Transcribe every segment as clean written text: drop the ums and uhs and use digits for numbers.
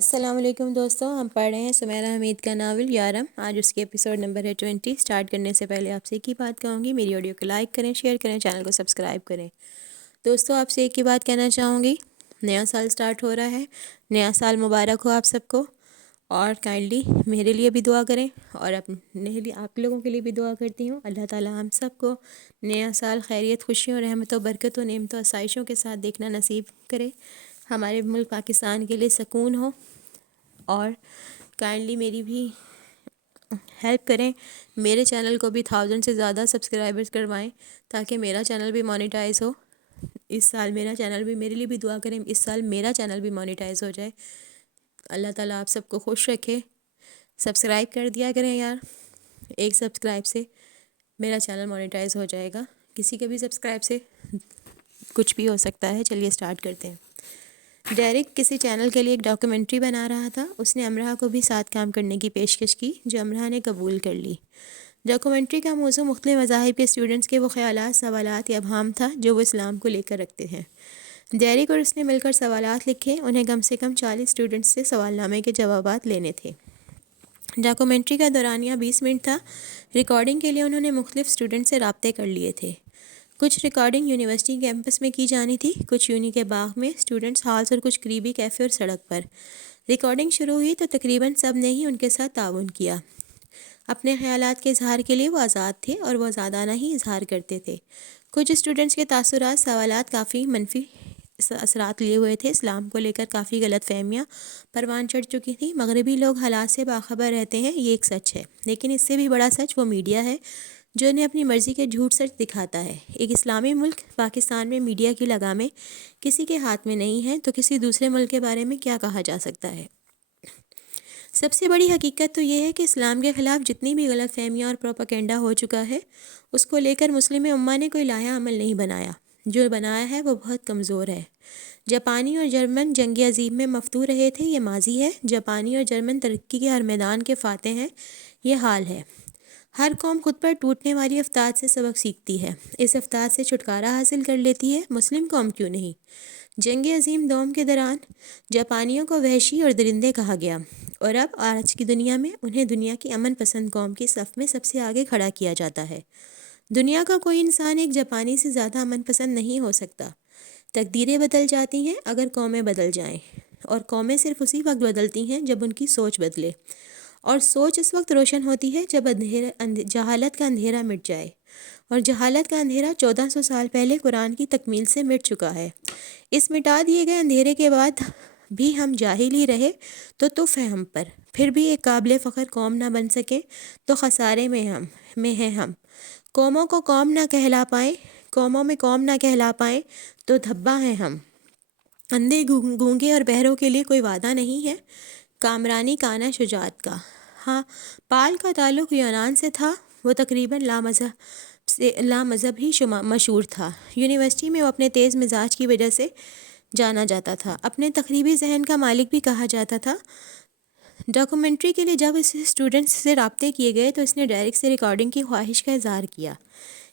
السلام علیکم دوستوں، ہم پڑھ رہے ہیں سمیرہ حمید کا ناول یارم۔ آج اس کے ایپیسوڈ نمبر ہے 20۔ سٹارٹ کرنے سے پہلے آپ سے ایک ہی بات کہوں گی، میری آڈیو کو لائک کریں، شیئر کریں، چینل کو سبسکرائب کریں۔ دوستوں، آپ سے ایک ہی بات کہنا چاہوں گی، نیا سال سٹارٹ ہو رہا ہے، نیا سال مبارک ہو آپ سب کو، اور کائنڈلی میرے لیے بھی دعا کریں اور اپنے لیے، آپ لوگوں کے لیے بھی دعا کرتی ہوں۔ اللہ تعالیٰ ہم سب کو نیا سال خیریت، خوشیوں، رحمت و برکت و نعمت و آسائشوں کے ساتھ دیکھنا نصیب کرے، ہمارے ملک پاکستان کے لیے سکون ہو، اور کائنڈلی میری بھی ہیلپ کریں، میرے چینل کو بھی 1000 سے زیادہ سبسکرائبرز کروائیں تاکہ میرا چینل بھی مانیٹائز ہو۔ اس سال میرا چینل بھی، میرے لیے بھی دعا کریں، اس سال میرا چینل بھی مانیٹائز ہو جائے۔ اللہ تعالیٰ آپ سب کو خوش رکھے۔ سبسکرائب کر دیا کریں یار، ایک سبسکرائب سے میرا چینل مانیٹائز ہو جائے گا، کسی کے بھی سبسکرائب سے کچھ بھی ہو سکتا ہے۔ چلیے سٹارٹ کرتے ہیں۔ ڈیرک کسی چینل کے لیے ایک ڈاکیومنٹری بنا رہا تھا، اس نے امرہ کو بھی ساتھ کام کرنے کی پیشکش کی، جو امرہ نے قبول کر لی۔ ڈاکیومنٹری کا موضوع مختلف مذاہب کے اسٹوڈنٹس کے وہ خیالات، سوالات یا ابہام تھا جو وہ اسلام کو لے کر رکھتے ہیں۔ ڈیرک اور اس نے مل کر سوالات لکھے، انہیں کم سے کم 40 اسٹوڈنٹس سے سوال نامے کے جوابات لینے تھے۔ ڈاکیومنٹری کا دورانیہ 20 منٹ تھا۔ ریکارڈنگ کے لیے انہوں نے مختلف اسٹوڈنٹ سے رابطے کر لیے تھے۔ کچھ ریکارڈنگ یونیورسٹی کیمپس میں کی جانی تھی، کچھ یونی کے باغ میں، اسٹوڈنٹس ہالز، اور کچھ قریبی کیفے اور سڑک پر۔ ریکارڈنگ شروع ہوئی تو تقریباً سب نے ہی ان کے ساتھ تعاون کیا۔ اپنے خیالات کے اظہار کے لیے وہ آزاد تھے اور وہ آزادانہ ہی اظہار کرتے تھے۔ کچھ اسٹوڈنٹس کے تاثرات، سوالات کافی منفی اثرات لیے ہوئے تھے، اسلام کو لے کر کافی غلط فہمیاں پروان چڑھ چکی تھیں۔ مغربی لوگ حالات سے باخبر رہتے ہیں، یہ ایک سچ ہے، لیکن اس سے بھی بڑا سچ وہ میڈیا ہے جو انہیں اپنی مرضی کے جھوٹ سچ دکھاتا ہے۔ ایک اسلامی ملک پاکستان میں میڈیا کی لگامیں کسی کے ہاتھ میں نہیں ہیں تو کسی دوسرے ملک کے بارے میں کیا کہا جا سکتا ہے؟ سب سے بڑی حقیقت تو یہ ہے کہ اسلام کے خلاف جتنی بھی غلط فہمیاں اور پروپیگنڈا ہو چکا ہے، اس کو لے کر مسلم امہ نے کوئی لایا عمل نہیں بنایا، جو بنایا ہے وہ بہت کمزور ہے۔ جاپانی اور جرمن جنگ عظیم میں مفتوح رہے تھے، یہ ماضی ہے۔ جاپانی اور جرمن ترقی کے ہر میدان کے فاتح ہیں، یہ حال ہے۔ ہر قوم خود پر ٹوٹنے والی افتاد سے سبق سیکھتی ہے، اس افتاد سے چھٹکارا حاصل کر لیتی ہے، مسلم قوم کیوں نہیں؟ جنگ عظیم دوم کے دوران جاپانیوں کو وحشی اور درندے کہا گیا، اور اب آج کی دنیا میں انہیں دنیا کی امن پسند قوم کی صف میں سب سے آگے کھڑا کیا جاتا ہے۔ دنیا کا کوئی انسان ایک جاپانی سے زیادہ امن پسند نہیں ہو سکتا۔ تقدیریں بدل جاتی ہیں اگر قومیں بدل جائیں، اور قومیں صرف اسی وقت بدلتی ہیں جب ان کی سوچ بدلے، اور سوچ اس وقت روشن ہوتی ہے جب جہالت کا اندھیرا مٹ جائے، اور جہالت کا اندھیرا 1400 سال پہلے قرآن کی تکمیل سے مٹ چکا ہے۔ اس مٹا دیے گئے اندھیرے کے بعد بھی ہم جاہل ہی رہے تو تف ہے ہم پر، پھر بھی ایک قابل فخر قوم نہ بن سکے تو خسارے میں ہیں ہم۔ قوموں کو قوم نہ کہلا پائیں، قوموں میں قوم نہ کہلا پائیں تو دھبا ہیں ہم۔ اندھے، گونگے اور بہروں کے لیے کوئی وعدہ نہیں ہے کامرانی کانا شجاعت کا۔ ہاں، پال کا تعلق یونان سے تھا، وہ تقریباً لا مذہب ہی مشہور تھا۔ یونیورسٹی میں وہ اپنے تیز مزاج کی وجہ سے جانا جاتا تھا، اپنے تخریبی ذہن کا مالک بھی کہا جاتا تھا۔ ڈاکیومنٹری کے لیے جب اس اسٹوڈنٹس سے رابطے کیے گئے تو اس نے ڈائریکٹ سے ریکارڈنگ کی خواہش کا اظہار کیا۔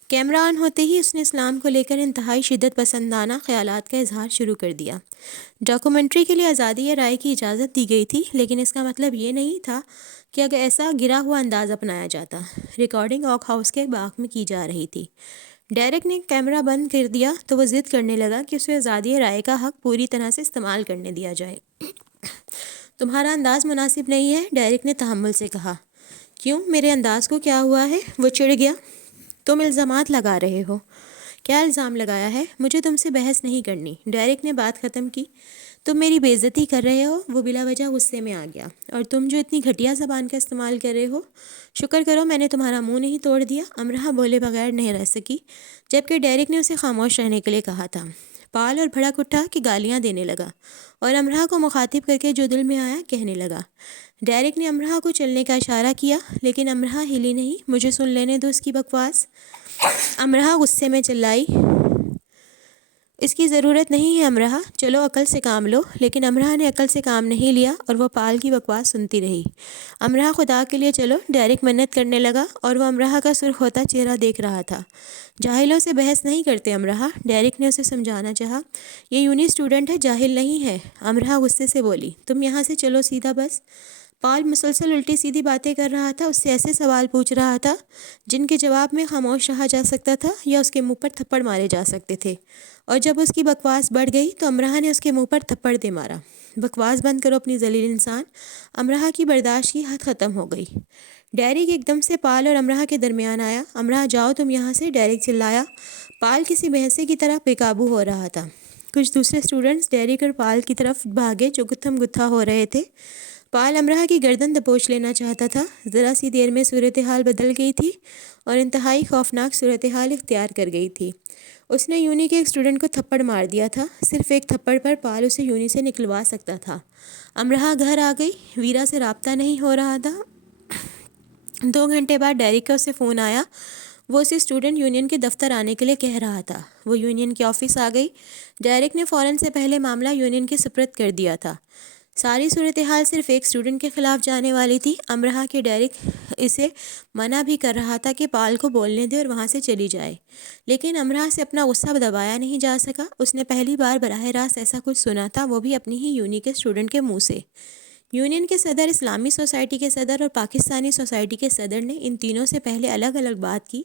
کیمرہ آن ہوتے ہی اس نے اسلام کو لے کر انتہائی شدت پسندانہ خیالات کا اظہار شروع کر دیا۔ ڈاکیومنٹری کے لیے آزادی رائے کی اجازت دی گئی تھی، لیکن اس کا مطلب یہ نہیں تھا کہ اگر ایسا گرا ہوا انداز اپنایا جاتا۔ ریکارڈنگ اوک ہاؤس کے باغ میں کی جا رہی تھی۔ ڈیرک نے کیمرہ بند کر دیا تو وہ ضد کرنے لگا کہ اسے آزادی رائے کا حق پوری طرح سے استعمال کرنے دیا جائے۔ تمہارا انداز مناسب نہیں ہے، ڈیرک نے تحمل سے کہا۔ کیوں، میرے انداز کو کیا ہوا ہے؟ وہ چڑ گیا۔ تم الزامات لگا رہے ہو۔ کیا الزام لگایا ہے؟ مجھے تم سے بحث نہیں کرنی۔ ڈیرک نے بات ختم کی۔ تم میری بے عزتی کر رہے ہو۔ وہ بلا وجہ غصے میں آ گیا۔ اور تم جو اتنی گھٹیا زبان کا استعمال کر رہے ہو، شکر کرو میں نے تمہارا منہ نہیں توڑ دیا۔ امرہ بولے بغیر نہیں رہ سکی، جبکہ ڈیرک نے اسے خاموش رہنے کے لیے کہا تھا۔ پال اور بھڑک اٹھا کہ گالیاں دینے لگا، اور امرہ کو مخاطب کر کے جو دل میں آیا کہنے لگا۔ ڈیرک نے امرہ کو چلنے کا اشارہ کیا، لیکن امرہ ہلی نہیں۔ مجھے سن لینے دو اس کی بکواس، امرہ غصے میں چلائی۔ اس کی ضرورت نہیں ہے امرہ، چلو عقل سے کام لو۔ لیکن امرہ نے عقل سے کام نہیں لیا اور وہ پال کی بکواس سنتی رہی۔ امرہ خدا کے لیے چلو، ڈیرک منت کرنے لگا اور وہ امرہ کا سرخ ہوتا چہرہ دیکھ رہا تھا۔ جاہلوں سے بحث نہیں کرتے امرہ، ڈیرک نے اسے سمجھانا چاہا۔ یہ یونی اسٹوڈنٹ ہے، جاہل نہیں ہے۔ امرہ غصے سے بولی، تم یہاں سے چلو سیدھا بس۔ پال مسلسل الٹی سیدھی باتیں کر رہا تھا، اس سے ایسے سوال پوچھ رہا تھا جن کے جواب میں خاموش رہا جا سکتا تھا یا اس کے منہ پر تھپڑ مارے جا سکتے تھے، اور جب اس کی بکواس بڑھ گئی تو امرہ نے اس کے منہ پر تھپڑ دے مارا۔ بکواس بند کرو اپنی ذلیل انسان۔ امرہ کی برداشت کی حد ختم ہو گئی۔ ڈیرک ایک دم سے پال اور امرہ کے درمیان آیا۔ امرہ جاؤ تم یہاں سے، ڈیرک چلایا۔ پال کسی بھینسے کی طرح بے قابو ہو رہا تھا۔ کچھ دوسرے اسٹوڈنٹس ڈیرک اور پال کی طرف بھاگے جو گتھم گتھا ہو رہے تھے۔ پال امرہ کی گردن دبوچ لینا چاہتا تھا۔ ذرا سی دیر میں صورتحال بدل گئی تھی اور انتہائی خوفناک صورتحال اختیار کر گئی تھی۔ اس نے یونی کے ایک اسٹوڈنٹ کو تھپڑ مار دیا تھا۔ صرف ایک تھپڑ پر پال اسے یونی سے نکلوا سکتا تھا۔ امرہ گھر آ گئی۔ ویرا سے رابطہ نہیں ہو رہا تھا۔ 2 گھنٹے بعد ڈیرک کا اسے فون آیا۔ وہ اسے اسٹوڈنٹ یونین کے دفتر آنے کے لیے کہہ رہا تھا۔ وہ یونین کے آفس آ گئی۔ ڈیرک نے فوراً سے پہلے معاملہ یونین کے سپرد کر دیا تھا۔ ساری صورتحال صرف ایک اسٹوڈنٹ کے خلاف جانے والی تھی۔ امرہ کے ڈیرک اسے منع بھی کر رہا تھا کہ پال کو بولنے دے اور وہاں سے چلی جائے، لیکن امرہ سے اپنا غصہ دبایا نہیں جا سکا۔ اس نے پہلی بار براہ راست ایسا کچھ سنا تھا، وہ بھی اپنی ہی یونی کے اسٹوڈنٹ کے منہ سے۔ یونین کے صدر، اسلامی سوسائٹی کے صدر اور پاکستانی سوسائٹی کے صدر نے ان تینوں سے پہلے الگ الگ بات کی،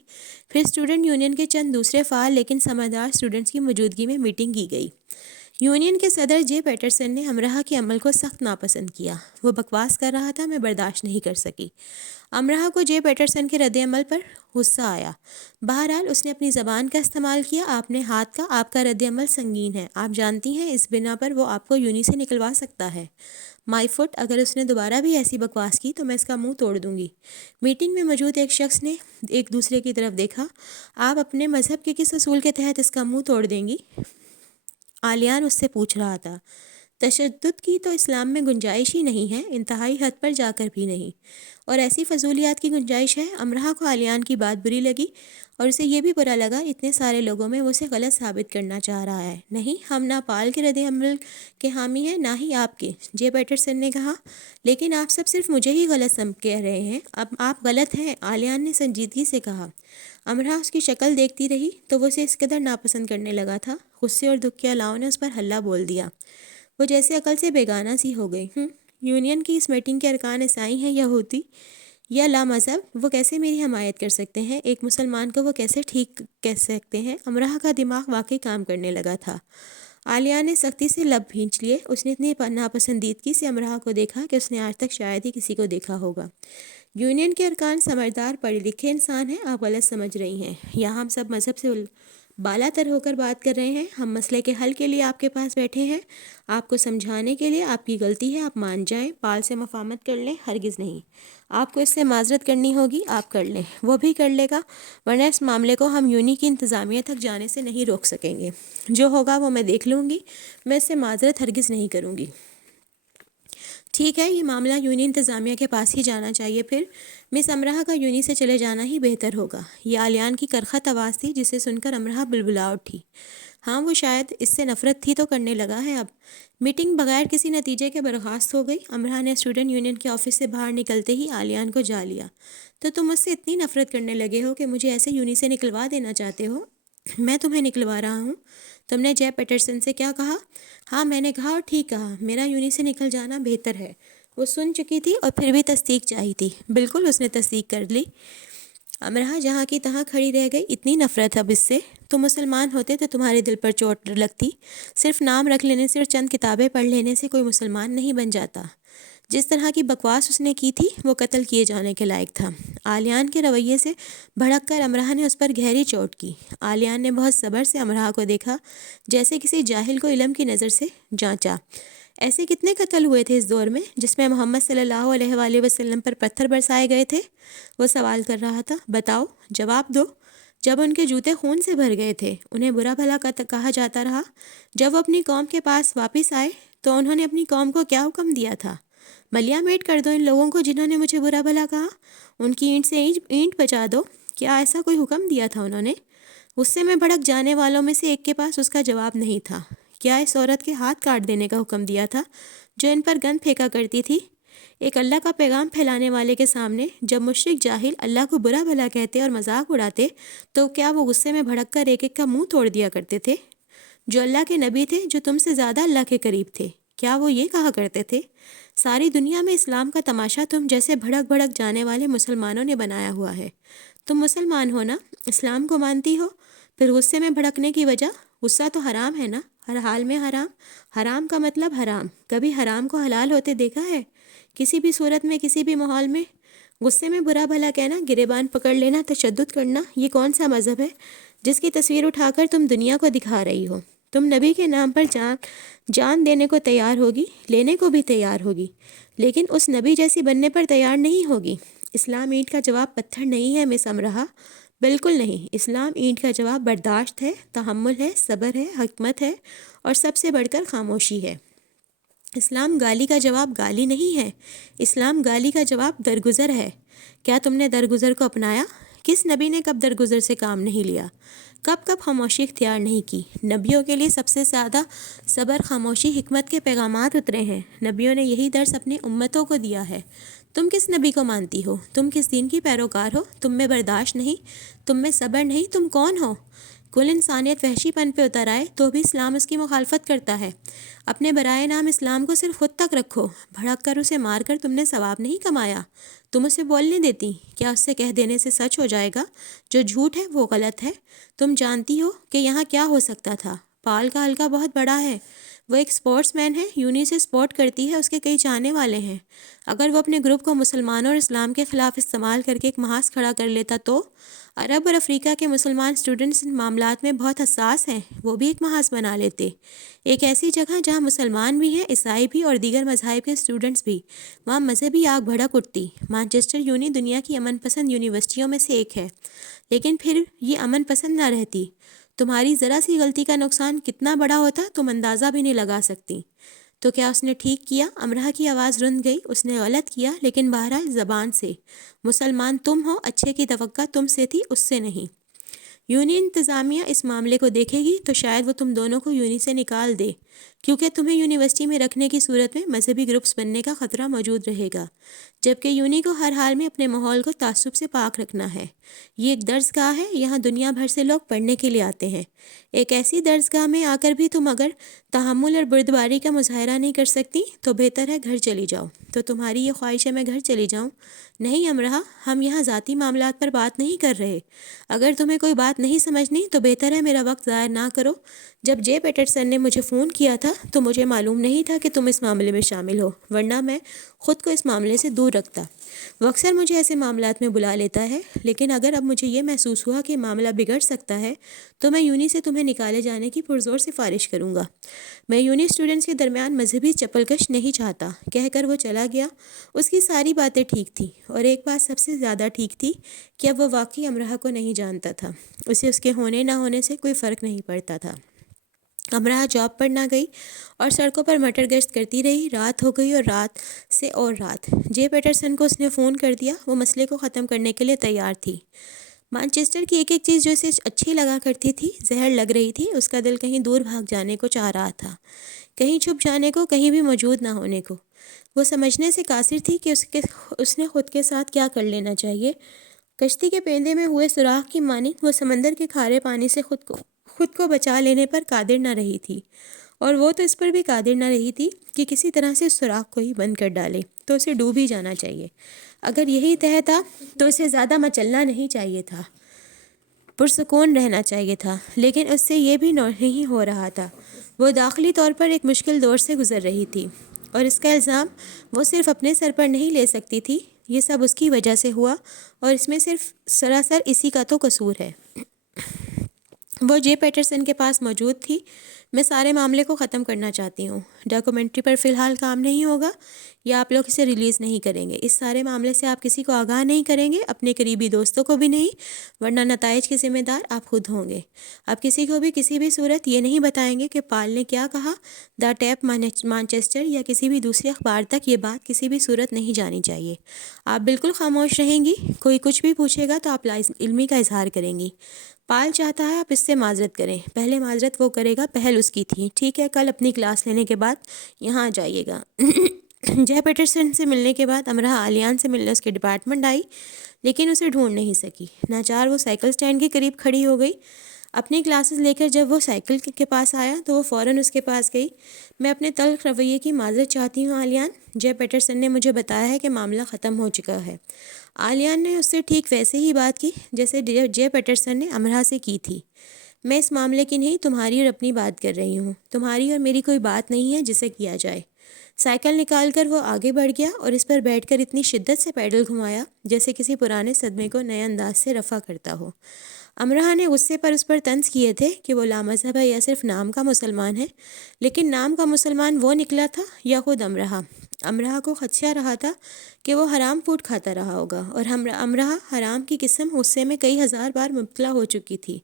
پھر اسٹوڈنٹ یونین کے چند دوسرے فعال لیکن سمجھدار اسٹوڈنٹس کی موجودگی میں میٹنگ کی گئی۔ یونین کے صدر جے پیٹرسن نے امرہ کے عمل کو سخت ناپسند کیا۔ وہ بکواس کر رہا تھا، میں برداشت نہیں کر سکی۔ امرہ کو جے پیٹرسن کے رد عمل پر غصہ آیا۔ بہرحال اس نے اپنی زبان کا استعمال کیا۔ آپ نے ہاتھ کا، آپ کا رد عمل سنگین ہے، آپ جانتی ہیں اس بنا پر وہ آپ کو یونی سے نکلوا سکتا ہے۔ مائی فٹ، اگر اس نے دوبارہ بھی ایسی بکواس کی تو میں اس کا منہ توڑ دوں گی۔ میٹنگ میں موجود ایک شخص نے ایک دوسرے کی طرف دیکھا۔ آپ اپنے مذہب کے کس اصول کے تحت اس کا منہ توڑ دیں گی؟ آلیان اس سے پوچھ رہا تھا۔ تشدد کی تو اسلام میں گنجائش ہی نہیں ہے، انتہائی حد پر جا کر بھی نہیں، اور ایسی فضولیات کی گنجائش ہے۔ امرہ کو آلیان کی بات بری لگی اور اسے یہ بھی برا لگا اتنے سارے لوگوں میں وہ اسے غلط ثابت کرنا چاہ رہا ہے۔ نہیں، ہم نہ پال کے رد عمل کے حامی ہیں نہ ہی آپ کے، جے پیٹرسن نے کہا، لیکن آپ سب صرف مجھے ہی غلط کہہ رہے ہیں۔ اب آپ غلط ہیں، آلیان نے سنجیدگی سے کہا۔ امرہ اس کی شکل دیکھتی رہی تو وہ اسے اس قدر ناپسند کرنے لگا تھا۔ غصے اور دکھ کے علاوہ نے اس پر ہلہ بول دیا۔ وہ جیسے عقل سے بیگانہ سی ہو گئی۔ یونین کی اس میٹنگ کے ارکان عیسائی ہیں، یہودی یا لا مذہب، وہ کیسے میری حمایت کر سکتے ہیں؟ ایک مسلمان کو وہ کیسے ٹھیک کہہ سکتے ہیں؟ امرہ کا دماغ واقعی کام کرنے لگا تھا۔ عالیہ نے سختی سے لب بھینچ لیے۔ اس نے اتنی ناپسندیدگی سے امرہ کو دیکھا کہ اس نے آج تک شاید ہی کسی کو دیکھا ہوگا۔ یونین کے ارکان سمجھدار پڑھے لکھے انسان ہیں، آپ غلط سمجھ رہی ہیں۔ یہاں ہم سب مذہب سے بالا تر ہو کر بات کر رہے ہیں۔ ہم مسئلے کے حل کے لیے آپ کے پاس بیٹھے ہیں، آپ کو سمجھانے کے لیے۔ آپ کی غلطی ہے، آپ مان جائیں، پال سے مفاہمت کر لیں۔ ہرگز نہیں، آپ کو اس سے معذرت کرنی ہوگی، آپ کر لیں، وہ بھی کر لے گا، ورنہ اس معاملے کو ہم یونی کی انتظامیہ تک جانے سے نہیں روک سکیں گے۔ جو ہوگا وہ میں دیکھ لوں گی، میں اس سے معذرت ہرگز نہیں کروں گی۔ ٹھیک ہے، یہ معاملہ یونی انتظامیہ کے پاس ہی جانا چاہیے، پھر مس امرہ کا یونی سے چلے جانا ہی بہتر ہوگا۔ یہ آلیان کی کرخت آواز تھی جسے سن کر امرہ بلبلا اٹھی۔ ہاں، وہ شاید اس سے نفرت تھی تو کرنے لگا ہے اب۔ میٹنگ بغیر کسی نتیجے کے برخاست ہو گئی۔ امرہ نے اسٹوڈنٹ یونین کے آفس سے باہر نکلتے ہی آلیان کو جا لیا۔ تو تم مجھ سے اتنی نفرت کرنے لگے ہو کہ مجھے ایسے یونی سے نکلوا دینا چاہتے ہو؟ میں تمہیں نکلوا رہا ہوں؟ تم نے جے پیٹرسن سے کیا کہا؟ ہاں، میں نے کہا اور ٹھیک کہا، میرا یونی سے نکل جانا بہتر ہے۔ وہ سن چکی تھی اور پھر بھی تصدیق چاہی تھی۔ بالکل، اس نے تصدیق کر لی۔ امرہ جہاں کی تہاں کھڑی رہ گئی۔ اتنی نفرت اب اس سے؟ تم مسلمان ہوتے تو تمہارے دل پر چوٹ لگتی۔ صرف نام رکھ لینے سے اور چند کتابیں پڑھ لینے سے کوئی مسلمان نہیں بن جاتا۔ جس طرح کی بکواس اس نے کی تھی وہ قتل کیے جانے کے لائق تھا۔ آلیان کے رویے سے بھڑک کر امرہ نے اس پر گہری چوٹ کی۔ آلیان نے بہت صبر سے امرہ کو دیکھا، جیسے کسی جاہل کو علم کی نظر سے جانچا۔ ایسے کتنے قتل ہوئے تھے اس دور میں جس میں محمد صلی اللہ علیہ وآلہ وسلم پر پتھر برسائے گئے تھے؟ وہ سوال کر رہا تھا۔ بتاؤ، جواب دو۔ جب ان کے جوتے خون سے بھر گئے تھے، انہیں برا بھلا کہا جاتا رہا۔ جب وہ اپنی قوم کے پاس واپس آئے تو انہوں نے اپنی قوم کو کیا حکم دیا تھا؟ ملیا میٹ کر دو ان لوگوں کو جنہوں نے مجھے برا بھلا کہا، ان کی اینٹ سے اینٹ بچا دو۔ کیا ایسا کوئی حکم دیا تھا انہوں نے؟ غصے میں بھڑک جانے والوں میں سے ایک کے پاس اس کا جواب نہیں تھا۔ کیا اس عورت کے ہاتھ کاٹ دینے کا حکم دیا تھا جو ان پر گند پھینکا کرتی تھی؟ ایک اللہ کا پیغام پھیلانے والے کے سامنے جب مشرک جاہل اللہ کو برا بھلا کہتے اور مذاق اڑاتے تو کیا وہ غصے میں بھڑک کر ایک ایک کا منہ توڑ دیا کرتے تھے؟ جو اللہ کے نبی تھے، جو تم سے زیادہ اللہ کے قریب تھے، کیا وہ یہ کہا کرتے تھے؟ ساری دنیا میں اسلام کا تماشا تم جیسے بھڑک بھڑک جانے والے مسلمانوں نے بنایا ہوا ہے۔ تم مسلمان ہو نا، اسلام کو مانتی ہو، پھر غصے میں بھڑکنے کی وجہ؟ غصہ تو حرام ہے نا، ہر حال میں حرام۔ حرام کا مطلب حرام۔ کبھی حرام کو حلال ہوتے دیکھا ہے؟ کسی بھی صورت میں، کسی بھی ماحول میں؟ غصے میں برا بھلا کہنا، گریبان پکڑ لینا، تشدد کرنا، یہ کون سا مذہب ہے جس کی تصویر اٹھا کر تم دنیا کو دکھا رہی ہو؟ تم نبی کے نام پر جان دینے کو تیار ہوگی، لینے کو بھی تیار ہوگی، لیکن اس نبی جیسی بننے پر تیار نہیں ہوگی۔ اسلام اینٹ کا جواب پتھر نہیں ہے مس امرہ، بالکل نہیں۔ اسلام اینٹ کا جواب برداشت ہے، تحمل ہے، صبر ہے، حکمت ہے، اور سب سے بڑھ کر خاموشی ہے۔ اسلام گالی کا جواب گالی نہیں ہے، اسلام گالی کا جواب درگزر ہے۔ کیا تم نے درگزر کو اپنایا؟ کس نبی نے کب درگزر سے کام نہیں لیا؟ کب کب خاموشی اختیار نہیں کی؟ نبیوں کے لیے سب سے زیادہ صبر، خاموشی، حکمت کے پیغامات اترے ہیں۔ نبیوں نے یہی درس اپنی امتوں کو دیا ہے۔ تم کس نبی کو مانتی ہو؟ تم کس دین کی پیروکار ہو؟ تم میں برداشت نہیں، تم میں صبر نہیں، تم کون ہو؟ کل انسانیت وحشی پن پہ اتر آئے تو بھی اسلام اس کی مخالفت کرتا ہے۔ اپنے برائے نام اسلام کو صرف خود تک رکھو، بھڑک کر اسے مار کر تم نے ثواب نہیں کمایا۔ تم اسے بولنے دیتی؟ کیا اس سے کہہ دینے سے سچ ہو جائے گا؟ جو جھوٹ ہے وہ غلط ہے۔ تم جانتی ہو کہ یہاں کیا ہو سکتا تھا؟ پال کا حلقہ بہت بڑا ہے، وہ ایک سپورٹس مین ہے، یونی سے سپورٹ کرتی ہے، اس کے کئی چاہنے والے ہیں۔ اگر وہ اپنے گروپ کو مسلمانوں اور اسلام کے خلاف استعمال کر کے ایک محاذ کھڑا کر لیتا تو؟ عرب اور افریقہ کے مسلمان اسٹوڈنٹس ان معاملات میں بہت حساس ہیں، وہ بھی ایک محاذ بنا لیتے۔ ایک ایسی جگہ جہاں مسلمان بھی ہیں، عیسائی بھی، اور دیگر مذاہب کے اسٹوڈنٹس بھی، وہاں مذہبی آگ بھڑک اٹھتی۔ مانچسٹر یونی دنیا کی امن پسند یونیورسٹیوں میں سے ایک ہے، لیکن پھر یہ امن پسند نہ رہتی۔ تمہاری ذرا سی غلطی کا نقصان کتنا بڑا ہوتا تم اندازہ بھی نہیں لگا سکتی۔ تو کیا اس نے ٹھیک کیا؟ امرہ کی آواز رند گئی۔ اس نے غلط کیا، لیکن بہرحال زبان سے۔ مسلمان تم ہو، اچھے کی توقع تم سے تھی، اس سے نہیں۔ یونی انتظامیہ اس معاملے کو دیکھے گی تو شاید وہ تم دونوں کو یونی سے نکال دے، کیونکہ تمہیں یونیورسٹی میں رکھنے کی صورت میں مذہبی گروپس بننے کا خطرہ موجود رہے گا، جبکہ یونی کو ہر حال میں اپنے ماحول کو تعصب سے پاک رکھنا ہے۔ یہ ایک درس گاہ ہے، یہاں دنیا بھر سے لوگ پڑھنے کے لیے آتے ہیں۔ ایک ایسی درس گاہ میں آ کر بھی تم اگر تحمل اور بردباری کا مظاہرہ نہیں کر سکتی تو بہتر ہے گھر چلی جاؤ۔ تو تمہاری یہ خواہش ہے میں گھر چلی جاؤں؟ نہیں امرہ، ہم یہاں ذاتی معاملات پر بات نہیں کر رہے۔ اگر تمہیں کوئی بات نہیں سمجھنی تو بہتر ہے میرا وقت ضائع نہ کرو۔ جب جے پیٹرسن نے مجھے فون کیا تھا تو مجھے معلوم نہیں تھا کہ تم اس معاملے میں شامل ہو، ورنہ میں خود کو اس معاملے سے دور رکھتا۔ وہ اکثر مجھے ایسے معاملات میں بلا لیتا ہے، لیکن اگر اب مجھے یہ محسوس ہوا کہ معاملہ بگڑ سکتا ہے تو میں یونی سے تمہیں نکالے جانے کی پرزور سفارش کروں گا۔ میں یونی اسٹوڈنٹس کے درمیان مذہبی چپل کش نہیں چاہتا، کہہ کر وہ چلا گیا۔ اس کی ساری باتیں ٹھیک تھیں، اور ایک بات سب سے زیادہ ٹھیک تھی کہ اب وہ واقعی امرہ کو نہیں جانتا تھا، اسے اس کے ہونے نہ ہونے سے کوئی فرق نہیں پڑتا تھا۔ امرہ جاب پر نہ گئی اور سڑکوں پر مٹر گشت کرتی رہی۔ رات ہو گئی اور رات سے اور رات۔ جے پیٹرسن کو اس نے فون کر دیا، وہ مسئلے کو ختم کرنے کے لیے تیار تھی۔ مانچسٹر کی ایک ایک چیز جو اسے اچھی لگا کرتی تھی زہر لگ رہی تھی۔ اس کا دل کہیں دور بھاگ جانے کو چاہ رہا تھا، کہیں چھپ جانے کو، کہیں بھی موجود نہ ہونے کو۔ وہ سمجھنے سے قاصر تھی کہ اس نے خود کے ساتھ کیا کر لینا چاہیے۔ کشتی کے پیندے میں ہوئے سوراخ کی مانند وہ سمندر کے کھارے پانی سے خود کو بچا لینے پر قادر نہ رہی تھی، اور وہ تو اس پر بھی قادر نہ رہی تھی کہ کسی طرح سے اس سوراخ کو ہی بند کر ڈالے، تو اسے ڈوب ہی جانا چاہیے۔ اگر یہی طے تھا تو اسے زیادہ مچلنا نہیں چاہیے تھا، پرسکون رہنا چاہیے تھا، لیکن اس سے یہ بھی نہیں ہو رہا تھا۔ وہ داخلی طور پر ایک مشکل دور سے گزر رہی تھی، اور اس کا الزام وہ صرف اپنے سر پر نہیں لے سکتی تھی۔ یہ سب اس کی وجہ سے ہوا، اور اس میں صرف سراسر اسی کا تو قصور ہے۔ وہ جے پیٹرسن کے پاس موجود تھی، میں سارے معاملے کو ختم کرنا چاہتی ہوں۔ ڈاکومنٹری پر فی الحال کام نہیں ہوگا یا آپ لوگ اسے ریلیز نہیں کریں گے۔ اس سارے معاملے سے آپ کسی کو آگاہ نہیں کریں گے، اپنے قریبی دوستوں کو بھی نہیں، ورنہ نتائج کے ذمہ دار آپ خود ہوں گے۔ آپ کسی کو بھی کسی بھی صورت یہ نہیں بتائیں گے کہ پال نے کیا کہا۔ دا ٹیپ مانچسٹر یا کسی بھی دوسرے اخبار تک یہ بات کسی بھی صورت نہیں جانی چاہیے۔ آپ بالکل خاموش رہیں گی، کوئی کچھ بھی پوچھے گا تو آپ لا علمی کا اظہار کریں گی۔ پال چاہتا ہے آپ اس سے معذرت کریں، پہلے معذرت وہ کرے گا، پہل اس کی تھی، ٹھیک ہے؟ کل اپنی کلاس لینے کے بعد یہاں آ جائیے گا۔ جے پیٹرسن سے ملنے کے بعد امرہ آلیان سے ملنے اس کے ڈپارٹمنٹ آئی، لیکن اسے ڈھونڈ نہیں سکی۔ ناچار وہ سائیکل سٹینڈ کے قریب کھڑی ہو گئی۔ اپنی کلاسز لے کر جب وہ سائیکل کے پاس آیا تو وہ فوراً اس کے پاس گئی۔ میں اپنے تلخ رویے کی معذرت چاہتی ہوں آلیان، جے پیٹرسن نے مجھے بتایا ہے کہ معاملہ ختم ہو چکا ہے۔ آلیان نے اس سے ٹھیک ویسے ہی بات کی جیسے جے پیٹرسن نے امرہ سے کی تھی۔ میں اس معاملے کی نہیں، تمہاری اور اپنی بات کر رہی ہوں۔ تمہاری اور میری کوئی بات نہیں ہے جسے کیا جائے۔ سائیکل نکال کر وہ آگے بڑھ گیا اور اس پر بیٹھ کر اتنی شدت سے پیڈل گھمایا جیسے کسی پرانے صدمے کو نئے انداز سے رفع کرتا ہو۔ امرہ نے غصے پر اس پر طنز کیے تھے کہ وہ لامذہب ہے یا صرف نام کا مسلمان ہے، لیکن نام کا مسلمان وہ نکلا تھا یا خود امرہ۔ امرہ کو خدشہ رہا تھا کہ وہ حرام فوڈ کھاتا رہا ہوگا، اور امرہ حرام کی قسم غصے میں کئی ہزار بار مبتلا ہو چکی تھی،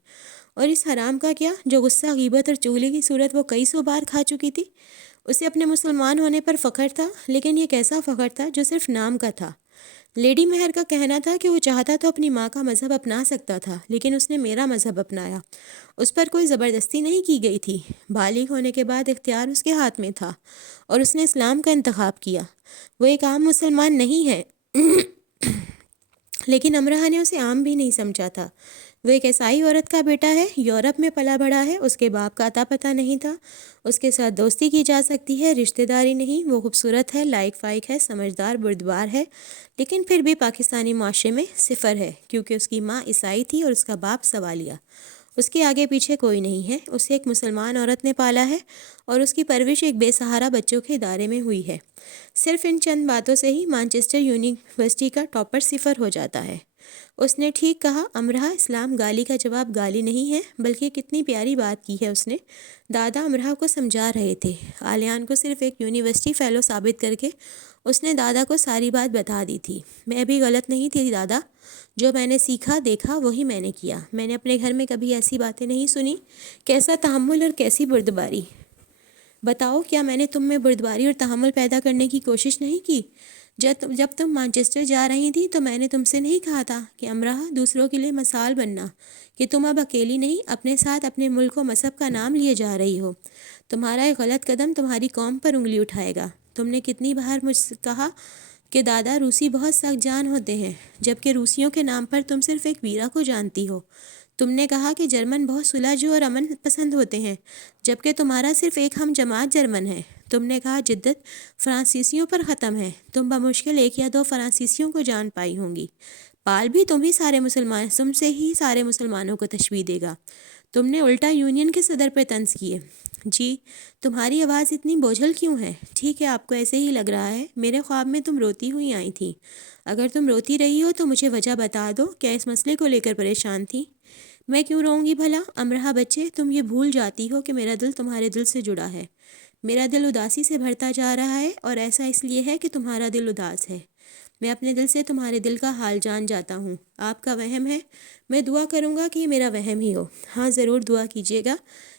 اور اس حرام کا کیا جو غصہ غیبت اور چغلی کی صورت وہ کئی سو بار کھا چکی تھی۔ اسے اپنے مسلمان ہونے پر فخر تھا، لیکن یہ کیسا فخر تھا جو صرف نام کا تھا۔ لیڈی مہر کا کہنا تھا کہ وہ چاہتا تو اپنی ماں کا مذہب اپنا سکتا تھا، لیکن اس نے میرا مذہب اپنایا۔ اس پر کوئی زبردستی نہیں کی گئی تھی، بالغ ہونے کے بعد اختیار اس کے ہاتھ میں تھا، اور اس نے اسلام کا انتخاب کیا۔ وہ ایک عام مسلمان نہیں ہے، لیکن امرہ نے اسے عام بھی نہیں سمجھا تھا۔ وہ ایک عیسائی عورت کا بیٹا ہے، یورپ میں پلا بڑھا ہے، اس کے باپ کا اتا پتہ نہیں تھا، اس کے ساتھ دوستی کی جا سکتی ہے، رشتہ داری نہیں۔ وہ خوبصورت ہے، لائق فائق ہے، سمجھدار بردبار ہے، لیکن پھر بھی پاکستانی معاشرے میں صفر ہے، کیونکہ اس کی ماں عیسائی تھی اور اس کا باپ سوالیہ۔ اس کے آگے پیچھے کوئی نہیں ہے، اسے ایک مسلمان عورت نے پالا ہے، اور اس کی پرورش ایک بے سہارا بچوں کے ادارے میں ہوئی ہے۔ صرف ان چند باتوں سے ہی مانچسٹر یونیورسٹی کا ٹاپر صفر ہو جاتا ہے۔ اس نے ٹھیک کہا، امرہ، اسلام گالی کا جواب گالی نہیں ہے، بلکہ کتنی پیاری بات کی ہے اس نے۔ دادا امرہ کو سمجھا رہے تھے۔ آلیان کو صرف ایک یونیورسٹی فیلو ثابت کر کے اس نے دادا کو ساری بات بتا دی تھی۔ میں بھی غلط نہیں تھی دادا، جو میں نے سیکھا دیکھا وہی میں نے کیا۔ میں نے اپنے گھر میں کبھی ایسی باتیں نہیں سنی۔ کیسا تحمل اور کیسی بردباری! بتاؤ، کیا میں نے تم میں بردباری اور تحمل پیدا کرنے کی کوشش نہیں کی؟ جب تم مانچسٹر جا رہی تھی تو میں نے تم سے نہیں کہا تھا کہ امرہ، دوسروں کے لیے مثال بننا، کہ تم اب اکیلی نہیں، اپنے ساتھ اپنے ملک و مذہب کا نام لیے جا رہی ہو۔ تمہارا ایک غلط قدم تمہاری قوم پر انگلی اٹھائے گا۔ تم نے کتنی بار مجھ سے کہا کہ دادا، روسی بہت سخت جان ہوتے ہیں، جبکہ روسیوں کے نام پر تم صرف ایک ویرا کو جانتی ہو۔ تم نے کہا کہ جرمن بہت صلح جو اور امن پسند ہوتے ہیں، جبکہ تمہارا صرف ایک ہم جماعت جرمن ہے۔ تم نے کہا جدت فرانسیسیوں پر ختم ہے۔ تم بمشکل ایک یا دو فرانسیسیوں کو جان پائی ہوں گی۔ پال بھی تم سے ہی سارے مسلمانوں کو تشبیہ دے گا۔ تم نے الٹا یونین کے صدر پہ طنز کیے۔ جی، تمہاری آواز اتنی بوجھل کیوں ہے؟ ٹھیک ہے، آپ کو ایسے ہی لگ رہا ہے۔ میرے خواب میں تم روتی ہوئی آئی تھی۔ اگر تم روتی رہی ہو تو مجھے وجہ بتا دو، کیا اس مسئلے کو لے کر پریشان تھی؟ میں کیوں روؤں گی بھلا؟ امرہ بچے، تم یہ بھول جاتی ہو کہ میرا دل تمہارے دل سے جڑا ہے۔ میرا دل اداسی سے بھرتا جا رہا ہے، اور ایسا اس لیے ہے کہ تمہارا دل اداس ہے۔ میں اپنے دل سے تمہارے دل کا حال جان جاتا ہوں۔ آپ کا وہم ہے، میں دعا کروں گا کہ یہ میرا وہم ہی ہو۔ ہاں، ضرور دعا کیجیے گا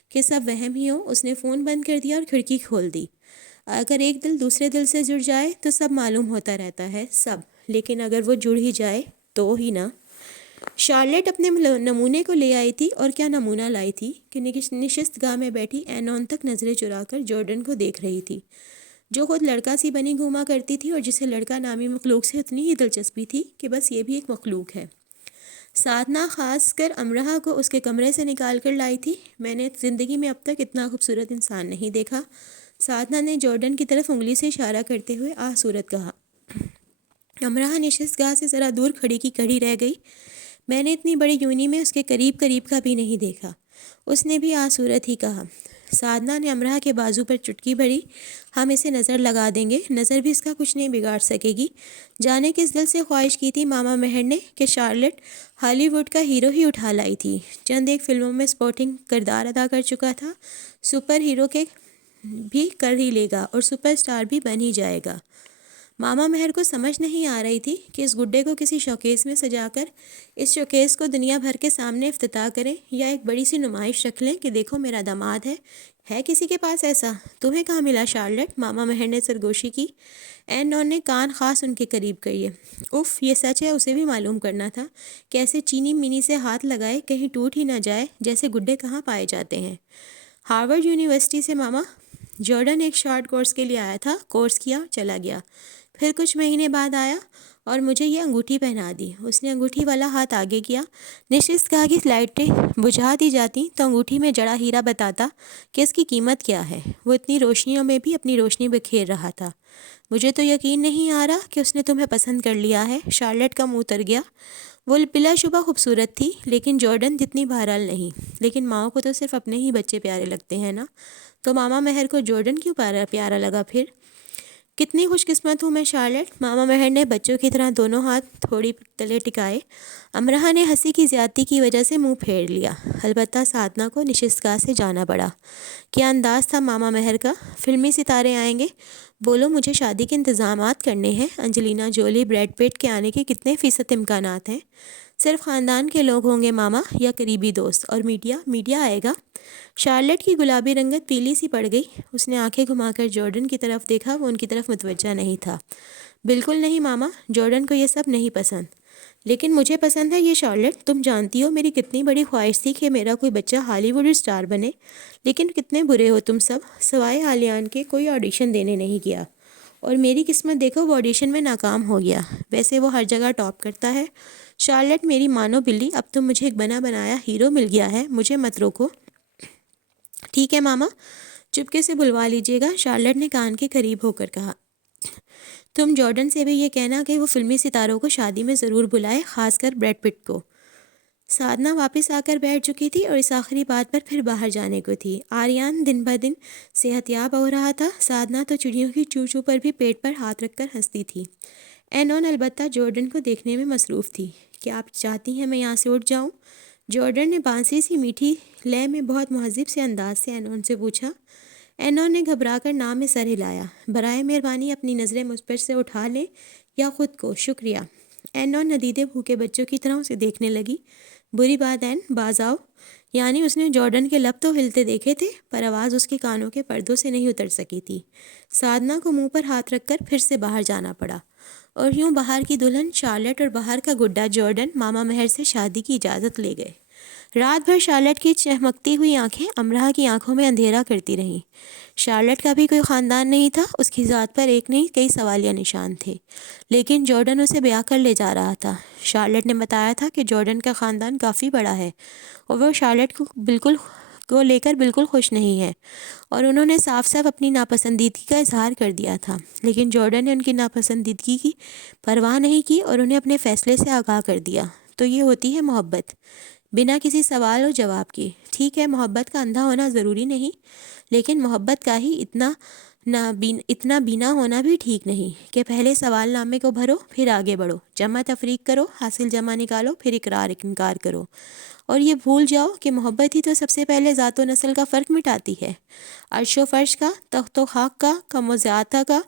کہ سب وہم ہی ہو۔ اس نے فون بند کر دیا اور کھڑکی کھول دی۔ اگر ایک دل دوسرے دل سے جڑ جائے تو سب معلوم ہوتا رہتا ہے، سب، لیکن اگر وہ جڑ ہی جائے تو ہی نا۔ شارلٹ اپنے نمونے کو لے آئی تھی، اور کیا نمونہ لائی تھی کہ نشست گاہ میں بیٹھی اینون تک نظریں چرا کر جارڈن کو دیکھ رہی تھی، جو خود لڑکا سی بنی گھوما کرتی تھی، اور جسے لڑکا نامی مخلوق سے اتنی ہی دلچسپی تھی کہ بس یہ بھی ایک مخلوق ہے۔ سادھنا خاص کر امرہ کو اس کے کمرے سے نکال کر لائی تھی۔ میں نے زندگی میں اب تک اتنا خوبصورت انسان نہیں دیکھا۔ سادھنا نے جارڈن کی طرف انگلی سے اشارہ کرتے ہوئے صورت کہا۔ امرہ نشست گاہ سے ذرا دور کھڑی کی کھڑی رہ گئی۔ میں نے اتنی بڑی یونی میں اس کے قریب کا بھی نہیں دیکھا۔ اس نے بھی صورت ہی کہا۔ سادنا نے امرہ کے بازو پر چٹکی بھری. ہم اسے نظر لگا دیں گے, نظر بھی اس کا کچھ نہیں بگاڑ سکے گی. جانے کس دل سے خواہش کی تھی ماما مہر نے کہ شارلٹ ہالی ووڈ کا ہیرو ہی اٹھا لائی تھی. چند ایک فلموں میں سپورٹنگ کردار ادا کر چکا تھا, سپر ہیرو کے بھی کر ہی لے گا اور سپر سٹار بھی بن ہی جائے گا. ماما مہر کو سمجھ نہیں آ رہی تھی کہ اس گڈے کو کسی شوکیس میں سجا کر اس شوکیس کو دنیا بھر کے سامنے افتتاح کریں یا ایک بڑی سی نمائش رکھ لیں کہ دیکھو میرا داماد ہے کسی کے پاس ایسا. تمہیں کہاں ملا شارلٹ؟ ماما مہر نے سرگوشی کی. اینون نے کان خاص ان کے قریب کریے. اف, یہ سچ ہے, اسے بھی معلوم کرنا تھا کہ ایسے چینی منی سے ہاتھ لگائے کہیں ٹوٹ ہی نہ جائے. جیسے گڈے کہاں پائے جاتے ہیں؟ ہارورڈ یونیورسٹی سے ماما. جارڈن ایک شارٹ کورس کے لیے آیا تھا, کورس کیا, چلا گیا. پھر کچھ مہینے بعد آیا اور مجھے یہ انگوٹھی پہنا دی. اس نے انگوٹھی والا ہاتھ آگے کیا. نشست کہا کہ لائٹیں بجھا دی جاتی تو انگوٹھی میں جڑا ہیرا بتاتا کہ اس کی قیمت کیا ہے. وہ اتنی روشنیوں میں بھی اپنی روشنی بکھیر رہا تھا. مجھے تو یقین نہیں آ رہا کہ اس نے تمہیں پسند کر لیا ہے. شارلٹ کا منہ اتر گیا. وہ بلا شبہ خوبصورت تھی لیکن جارڈن جتنی بہرحال نہیں. لیکن ماؤں کو تو صرف اپنے ہی بچے پیارے لگتے ہیں نا. تو ماما مہر کو جارڈن کیوں پیارا لگا پھر؟ کتنی خوش قسمت ہوں میں شارلٹ. ماما مہر نے بچوں کی طرح دونوں ہاتھ تھوڑی تلے ٹکائے. امرہ نے ہنسی کی زیادتی کی وجہ سے منہ پھیر لیا. البتہ سادنا کو نشستگاہ سے جانا پڑا. کیا انداز تھا ماما مہر کا. فلمی ستارے آئیں گے. بولو مجھے شادی کے انتظامات کرنے ہیں. انجلینا جولی, بریڈ پٹ کے آنے کے کتنے فیصد امکانات ہیں؟ صرف خاندان کے لوگ ہوں گے ماما, یا قریبی دوست؟ اور میڈیا آئے گا؟ شارلٹ کی گلابی رنگت پیلی سی پڑ گئی. اس نے آنکھیں گھما کر جارڈن کی طرف دیکھا. وہ ان کی طرف متوجہ نہیں تھا. بالکل نہیں ماما, جارڈن کو یہ سب نہیں پسند. لیکن مجھے پسند ہے یہ شارلٹ. تم جانتی ہو میری کتنی بڑی خواہش تھی کہ میرا کوئی بچہ ہالی ووڈ اسٹار بنے. لیکن کتنے برے ہو تم سب. سوائے عالیان کے کوئی آڈیشن دینے نہیں گیا. اور میری قسمت دیکھو, وہ آڈیشن میں ناکام ہو گیا. ویسے وہ ہر جگہ ٹاپ کرتا ہے. شارلٹ میری مانو بلی, اب تو مجھے ایک بنا بنایا ہیرو مل گیا ہے. مجھے مت روکو. ٹھیک ہے ماما, چپکے سے بلوا لیجیے گا. شارلٹ نے کان کے قریب ہو کر کہا. تم جارڈن سے بھی یہ کہنا کہ وہ فلمی ستاروں کو شادی میں ضرور بلائے, خاص کر بریڈ پٹ کو. سادنا واپس آ کر بیٹھ چکی تھی اور اس آخری بات پر پھر باہر جانے کو تھی. آریان دن بہ دن صحت یاب ہو رہا تھا. سادنا تو چڑیوں کی چو چو پر بھی پیٹ پر ہاتھ رکھ کر ہنستی تھی. اینون البتہ جارڈن کو دیکھنے میں مصروف تھی. کیا آپ چاہتی ہیں میں یہاں سے اٹھ جاؤں؟ جارڈن نے بانسی سی میٹھی لے میں بہت مہذب سے انداز سے اینون سے پوچھا. اینون نے گھبرا کر نام میں سر ہلایا. برائے مہربانی اپنی نظریں مجھ پر سے اٹھا لیں یا خود کو. شکریہ. اینون ندیدے بھوکے بچوں کی طرح اسے دیکھنے لگی. بری بات این, باز آؤ. یعنی اس نے جارڈن کے لب تو ہلتے دیکھے تھے پر آواز اس کے کانوں کے پردوں سے نہیں اتر سکی تھی. سادنا کو منہ پر ہاتھ رکھ کر پھر سے باہر جانا پڑا. اور یوں باہر کی دلہن شارلٹ اور باہر کا گڈا جارڈن ماما مہر سے شادی کی اجازت لے گئے. رات بھر شارلٹ کی چمکتی ہوئی آنکھیں امرہ کی آنکھوں میں اندھیرا کرتی رہیں. شارلٹ کا بھی کوئی خاندان نہیں تھا. اس کی ذات پر ایک نہیں کئی سوالیہ نشان تھے. لیکن جارڈن اسے بیاہ کر لے جا رہا تھا. شارلٹ نے بتایا تھا کہ جارڈن کا خاندان کافی بڑا ہے اور وہ شارلٹ کو لے کر بالکل خوش نہیں ہے, اور انہوں نے صاف صاف اپنی ناپسندیدگی کا اظہار کر دیا تھا. لیکن جارڈن نے ان کی ناپسندیدگی کی پرواہ نہیں کی اور انہیں اپنے فیصلے سے آگاہ کر دیا. تو یہ ہوتی ہے محبت, بنا کسی سوال و جواب کی. ٹھیک ہے, محبت کا اندھا ہونا ضروری نہیں, لیکن محبت کا ہی اتنا بینا ہونا بھی ٹھیک نہیں کہ پہلے سوال نامے کو بھرو پھر آگے بڑھو, جمع تفریق کرو, حاصل جمع نکالو, پھر اقرار انکار کرو, اور یہ بھول جاؤ کہ محبت ہی تو سب سے پہلے ذات و نسل کا فرق مٹاتی ہے. عرش و فرش کا, تخت و خاک کا, کم و زیادہ کا.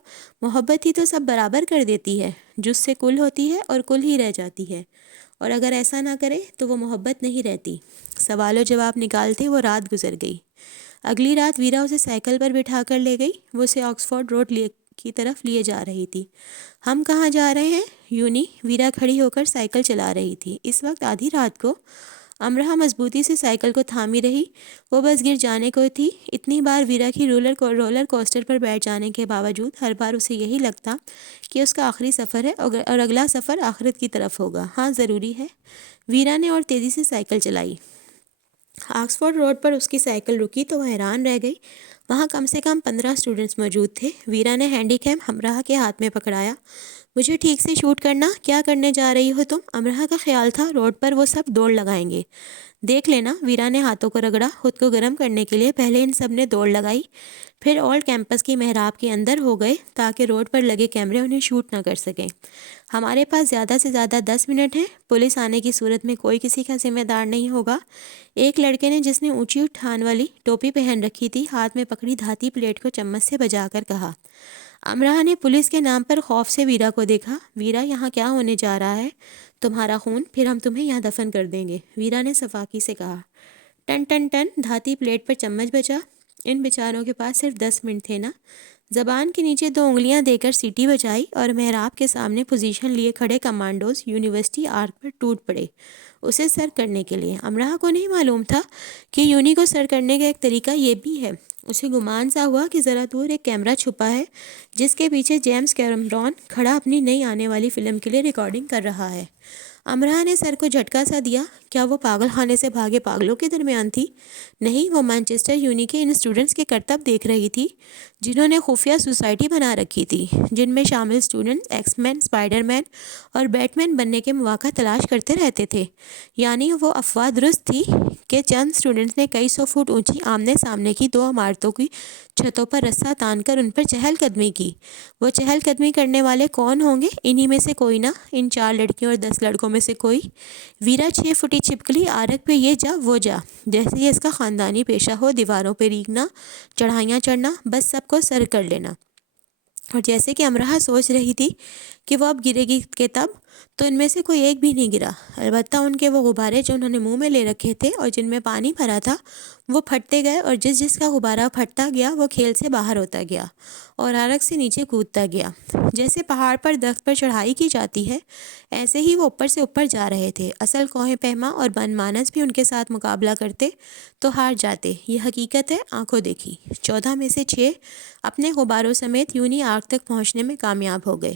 محبت ہی تو سب برابر کر دیتی ہے. جز سے کل ہوتی ہے اور کل ہی رہ جاتی ہے, اور اگر ایسا نہ کرے تو وہ محبت نہیں رہتی. سوال و جواب نکالتے وہ رات گزر گئی. اگلی رات ویرا اسے سائیکل پر بٹھا کر لے گئی. وہ اسے آکسفورڈ روڈ کی طرف لیے جا رہی تھی. ہم کہاں جا رہے ہیں؟ یونی. ویرا کھڑی ہو کر سائیکل چلا رہی تھی. اس وقت آدھی رات کو. امرہ مضبوطی سے سائیکل کو تھامی رہی. وہ بس گر جانے کو تھی. اتنی بار ویرا کی رولر کوسٹر پر بیٹھ جانے کے باوجود ہر بار اسے یہی لگتا کہ اس کا آخری سفر ہے اور اگلا سفر آخرت کی طرف ہوگا. ہاں ضروری ہے. ویرا نے اور تیزی سے سائیکل چلائی. آکسفورڈ روڈ پر اس کی سائیکل رکی تو وہ حیران رہ گئی. وہاں کم سے کم 15 اسٹوڈنٹس موجود تھے۔ ویرا نے ہینڈی کیم امرہ کے ہاتھ میں پکڑایا۔ مجھے ٹھیک سے شوٹ کرنا، کیا کرنے جا رہی ہو تم؟ امرہ کا خیال تھا روڈ پر وہ سب دوڑ لگائیں گے۔ دیکھ لینا، ویرا نے ہاتھوں کو رگڑا۔ خود کو گرم کرنے کے لیے پہلے ان سب نے دوڑ لگائی، پھر اولڈ کیمپس کی محراب کے اندر ہو گئے تاکہ روڈ پر لگے کیمرے انہیں شوٹ نہ کر سکیں۔ ہمارے پاس زیادہ سے زیادہ 10 منٹ ہیں، پولیس آنے کی صورت میں کوئی کسی کا ذمہ دار نہیں ہوگا۔ ایک لڑکے نے، جس نے اونچی اٹھان والی ٹوپی پہن رکھی تھی، ہاتھ میں پکڑی دھاتی پلیٹ کو چمچ سے بجا کر کہا۔ امرہ نے پولیس کے نام پر خوف سے ویرا کو دیکھا۔ ویرا، یہاں کیا ہونے جا رہا ہے؟ تمہارا خون، پھر ہم تمہیں یہاں دفن کر دیں گے، ویرا نے صفاقی سے کہا۔ ٹن ٹن ٹن دھاتی پلیٹ پر چمچ بجا۔ ان بیچاروں کے پاس صرف 10 منٹ تھے نا۔ زبان کے نیچے 2 انگلیاں دے کر سیٹی بجائی اور محراب کے سامنے پوزیشن لیے کھڑے کمانڈوز یونیورسٹی آرک پر ٹوٹ پڑے اسے سر کرنے کے لیے۔ امرہ کو نہیں معلوم تھا کہ یونی کو سر کرنے کا ایک طریقہ یہ بھی ہے۔ اسے گمان سا ہوا کہ ذرا دور ایک کیمرہ چھپا ہے جس کے پیچھے جیمز کیمرون کھڑا اپنی نئی آنے والی فلم کے لیے ریکارڈنگ کر رہا ہے۔ امرہ نے سر کو جھٹکا سا دیا۔ کیا وہ پاگل خانے سے بھاگے پاگلوں کے درمیان تھی؟ نہیں، وہ مانچسٹر یونی کے ان اسٹوڈنٹس کے کرتب دیکھ رہی تھی جنہوں نے خفیہ سوسائٹی بنا رکھی تھی، جن میں شامل اسٹوڈنٹس ایکس مین، اسپائڈر مین اور بیٹ مین بننے کے مواقع تلاش کرتے رہتے تھے۔ یعنی وہ افواہ درست تھی کہ چند اسٹوڈنٹس نے کئی 100 فٹ اونچی آمنے سامنے کی 2 عمارتوں کی چھتوں پر رسہ تان کر ان پر چہل قدمی کی۔ وہ چہل قدمی کرنے والے کون ہوں گے؟ انہی میں سے کوئی نا، ان 4 لڑکیوں اور 10 لڑکوں میں سے کوئی۔ ویرا 6 فٹی چھپکلی، آرک پہ یہ جا وہ جا، جیسے یہ اس کا خاندانی پیشہ ہو، دیواروں پہ ریگنا، چڑھائیاں چڑھنا، بس سب کو سر کر لینا۔ اور جیسے کہ امرہ سوچ رہی تھی کہ وہ اب گرے گی کہ تب، تو ان میں سے کوئی ایک بھی نہیں گرا۔ البتہ ان کے وہ غبارے جو انہوں نے منہ میں لے رکھے تھے اور جن میں پانی بھرا تھا وہ پھٹتے گئے، اور جس کا غبارہ پھٹتا گیا وہ کھیل سے باہر ہوتا گیا اور آرک سے نیچے کودتا گیا۔ جیسے پہاڑ پر درخت پر چڑھائی کی جاتی ہے، ایسے ہی وہ اوپر سے اوپر جا رہے تھے۔ اصل کوہ پیما اور بن مانس بھی ان کے ساتھ مقابلہ کرتے تو ہار جاتے، یہ حقیقت ہے، آنکھوں دیکھی۔ 14 میں سے 6 اپنے غباروں سمیت یونی آرک تک پہنچنے میں کامیاب ہو گئے۔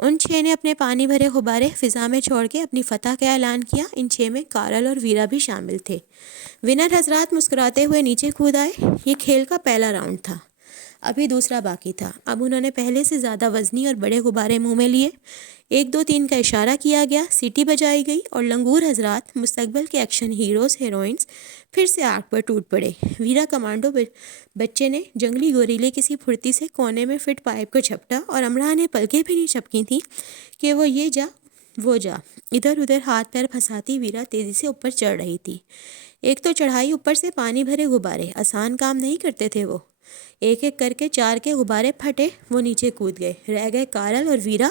ان 6 نے اپنے پانی بھرے غبارے فضا میں چھوڑ کے اپنی فتح کا اعلان کیا۔ ان 6 میں کارل اور ویرا بھی شامل تھے۔ ونر حضرات مسکراتے ہوئے نیچے کود آئے۔ یہ کھیل کا پہلا راؤنڈ تھا، ابھی دوسرا باقی تھا۔ اب انہوں نے پہلے سے زیادہ وزنی اور بڑے غبارے منہ میں لیے۔ 1 2 3 کا اشارہ کیا گیا، سیٹی بجائی گئی اور لنگور حضرات، مستقبل کے ایکشن ہیروز ہیروئنز، پھر سے آگ پر ٹوٹ پڑے۔ ویرا کمانڈو بچے نے جنگلی گوریلے کسی پھرتی سے کونے میں فٹ پائپ کو جھپٹا، اور امرہ نے پلکیں بھی نہیں جھپکی تھیں کہ وہ یہ جا وہ جا، ادھر ادھر ہاتھ پیر پھنساتی ویرا تیزی سے اوپر چڑھ رہی تھی۔ ایک تو چڑھائی، اوپر سے پانی بھرے غبارے، آسان کام نہیں کرتے تھے وہ۔ ایک ایک کر کے 4 کے غبارے پھٹے، وہ نیچے کود گئے۔ رہ گئے کارل اور ویرا۔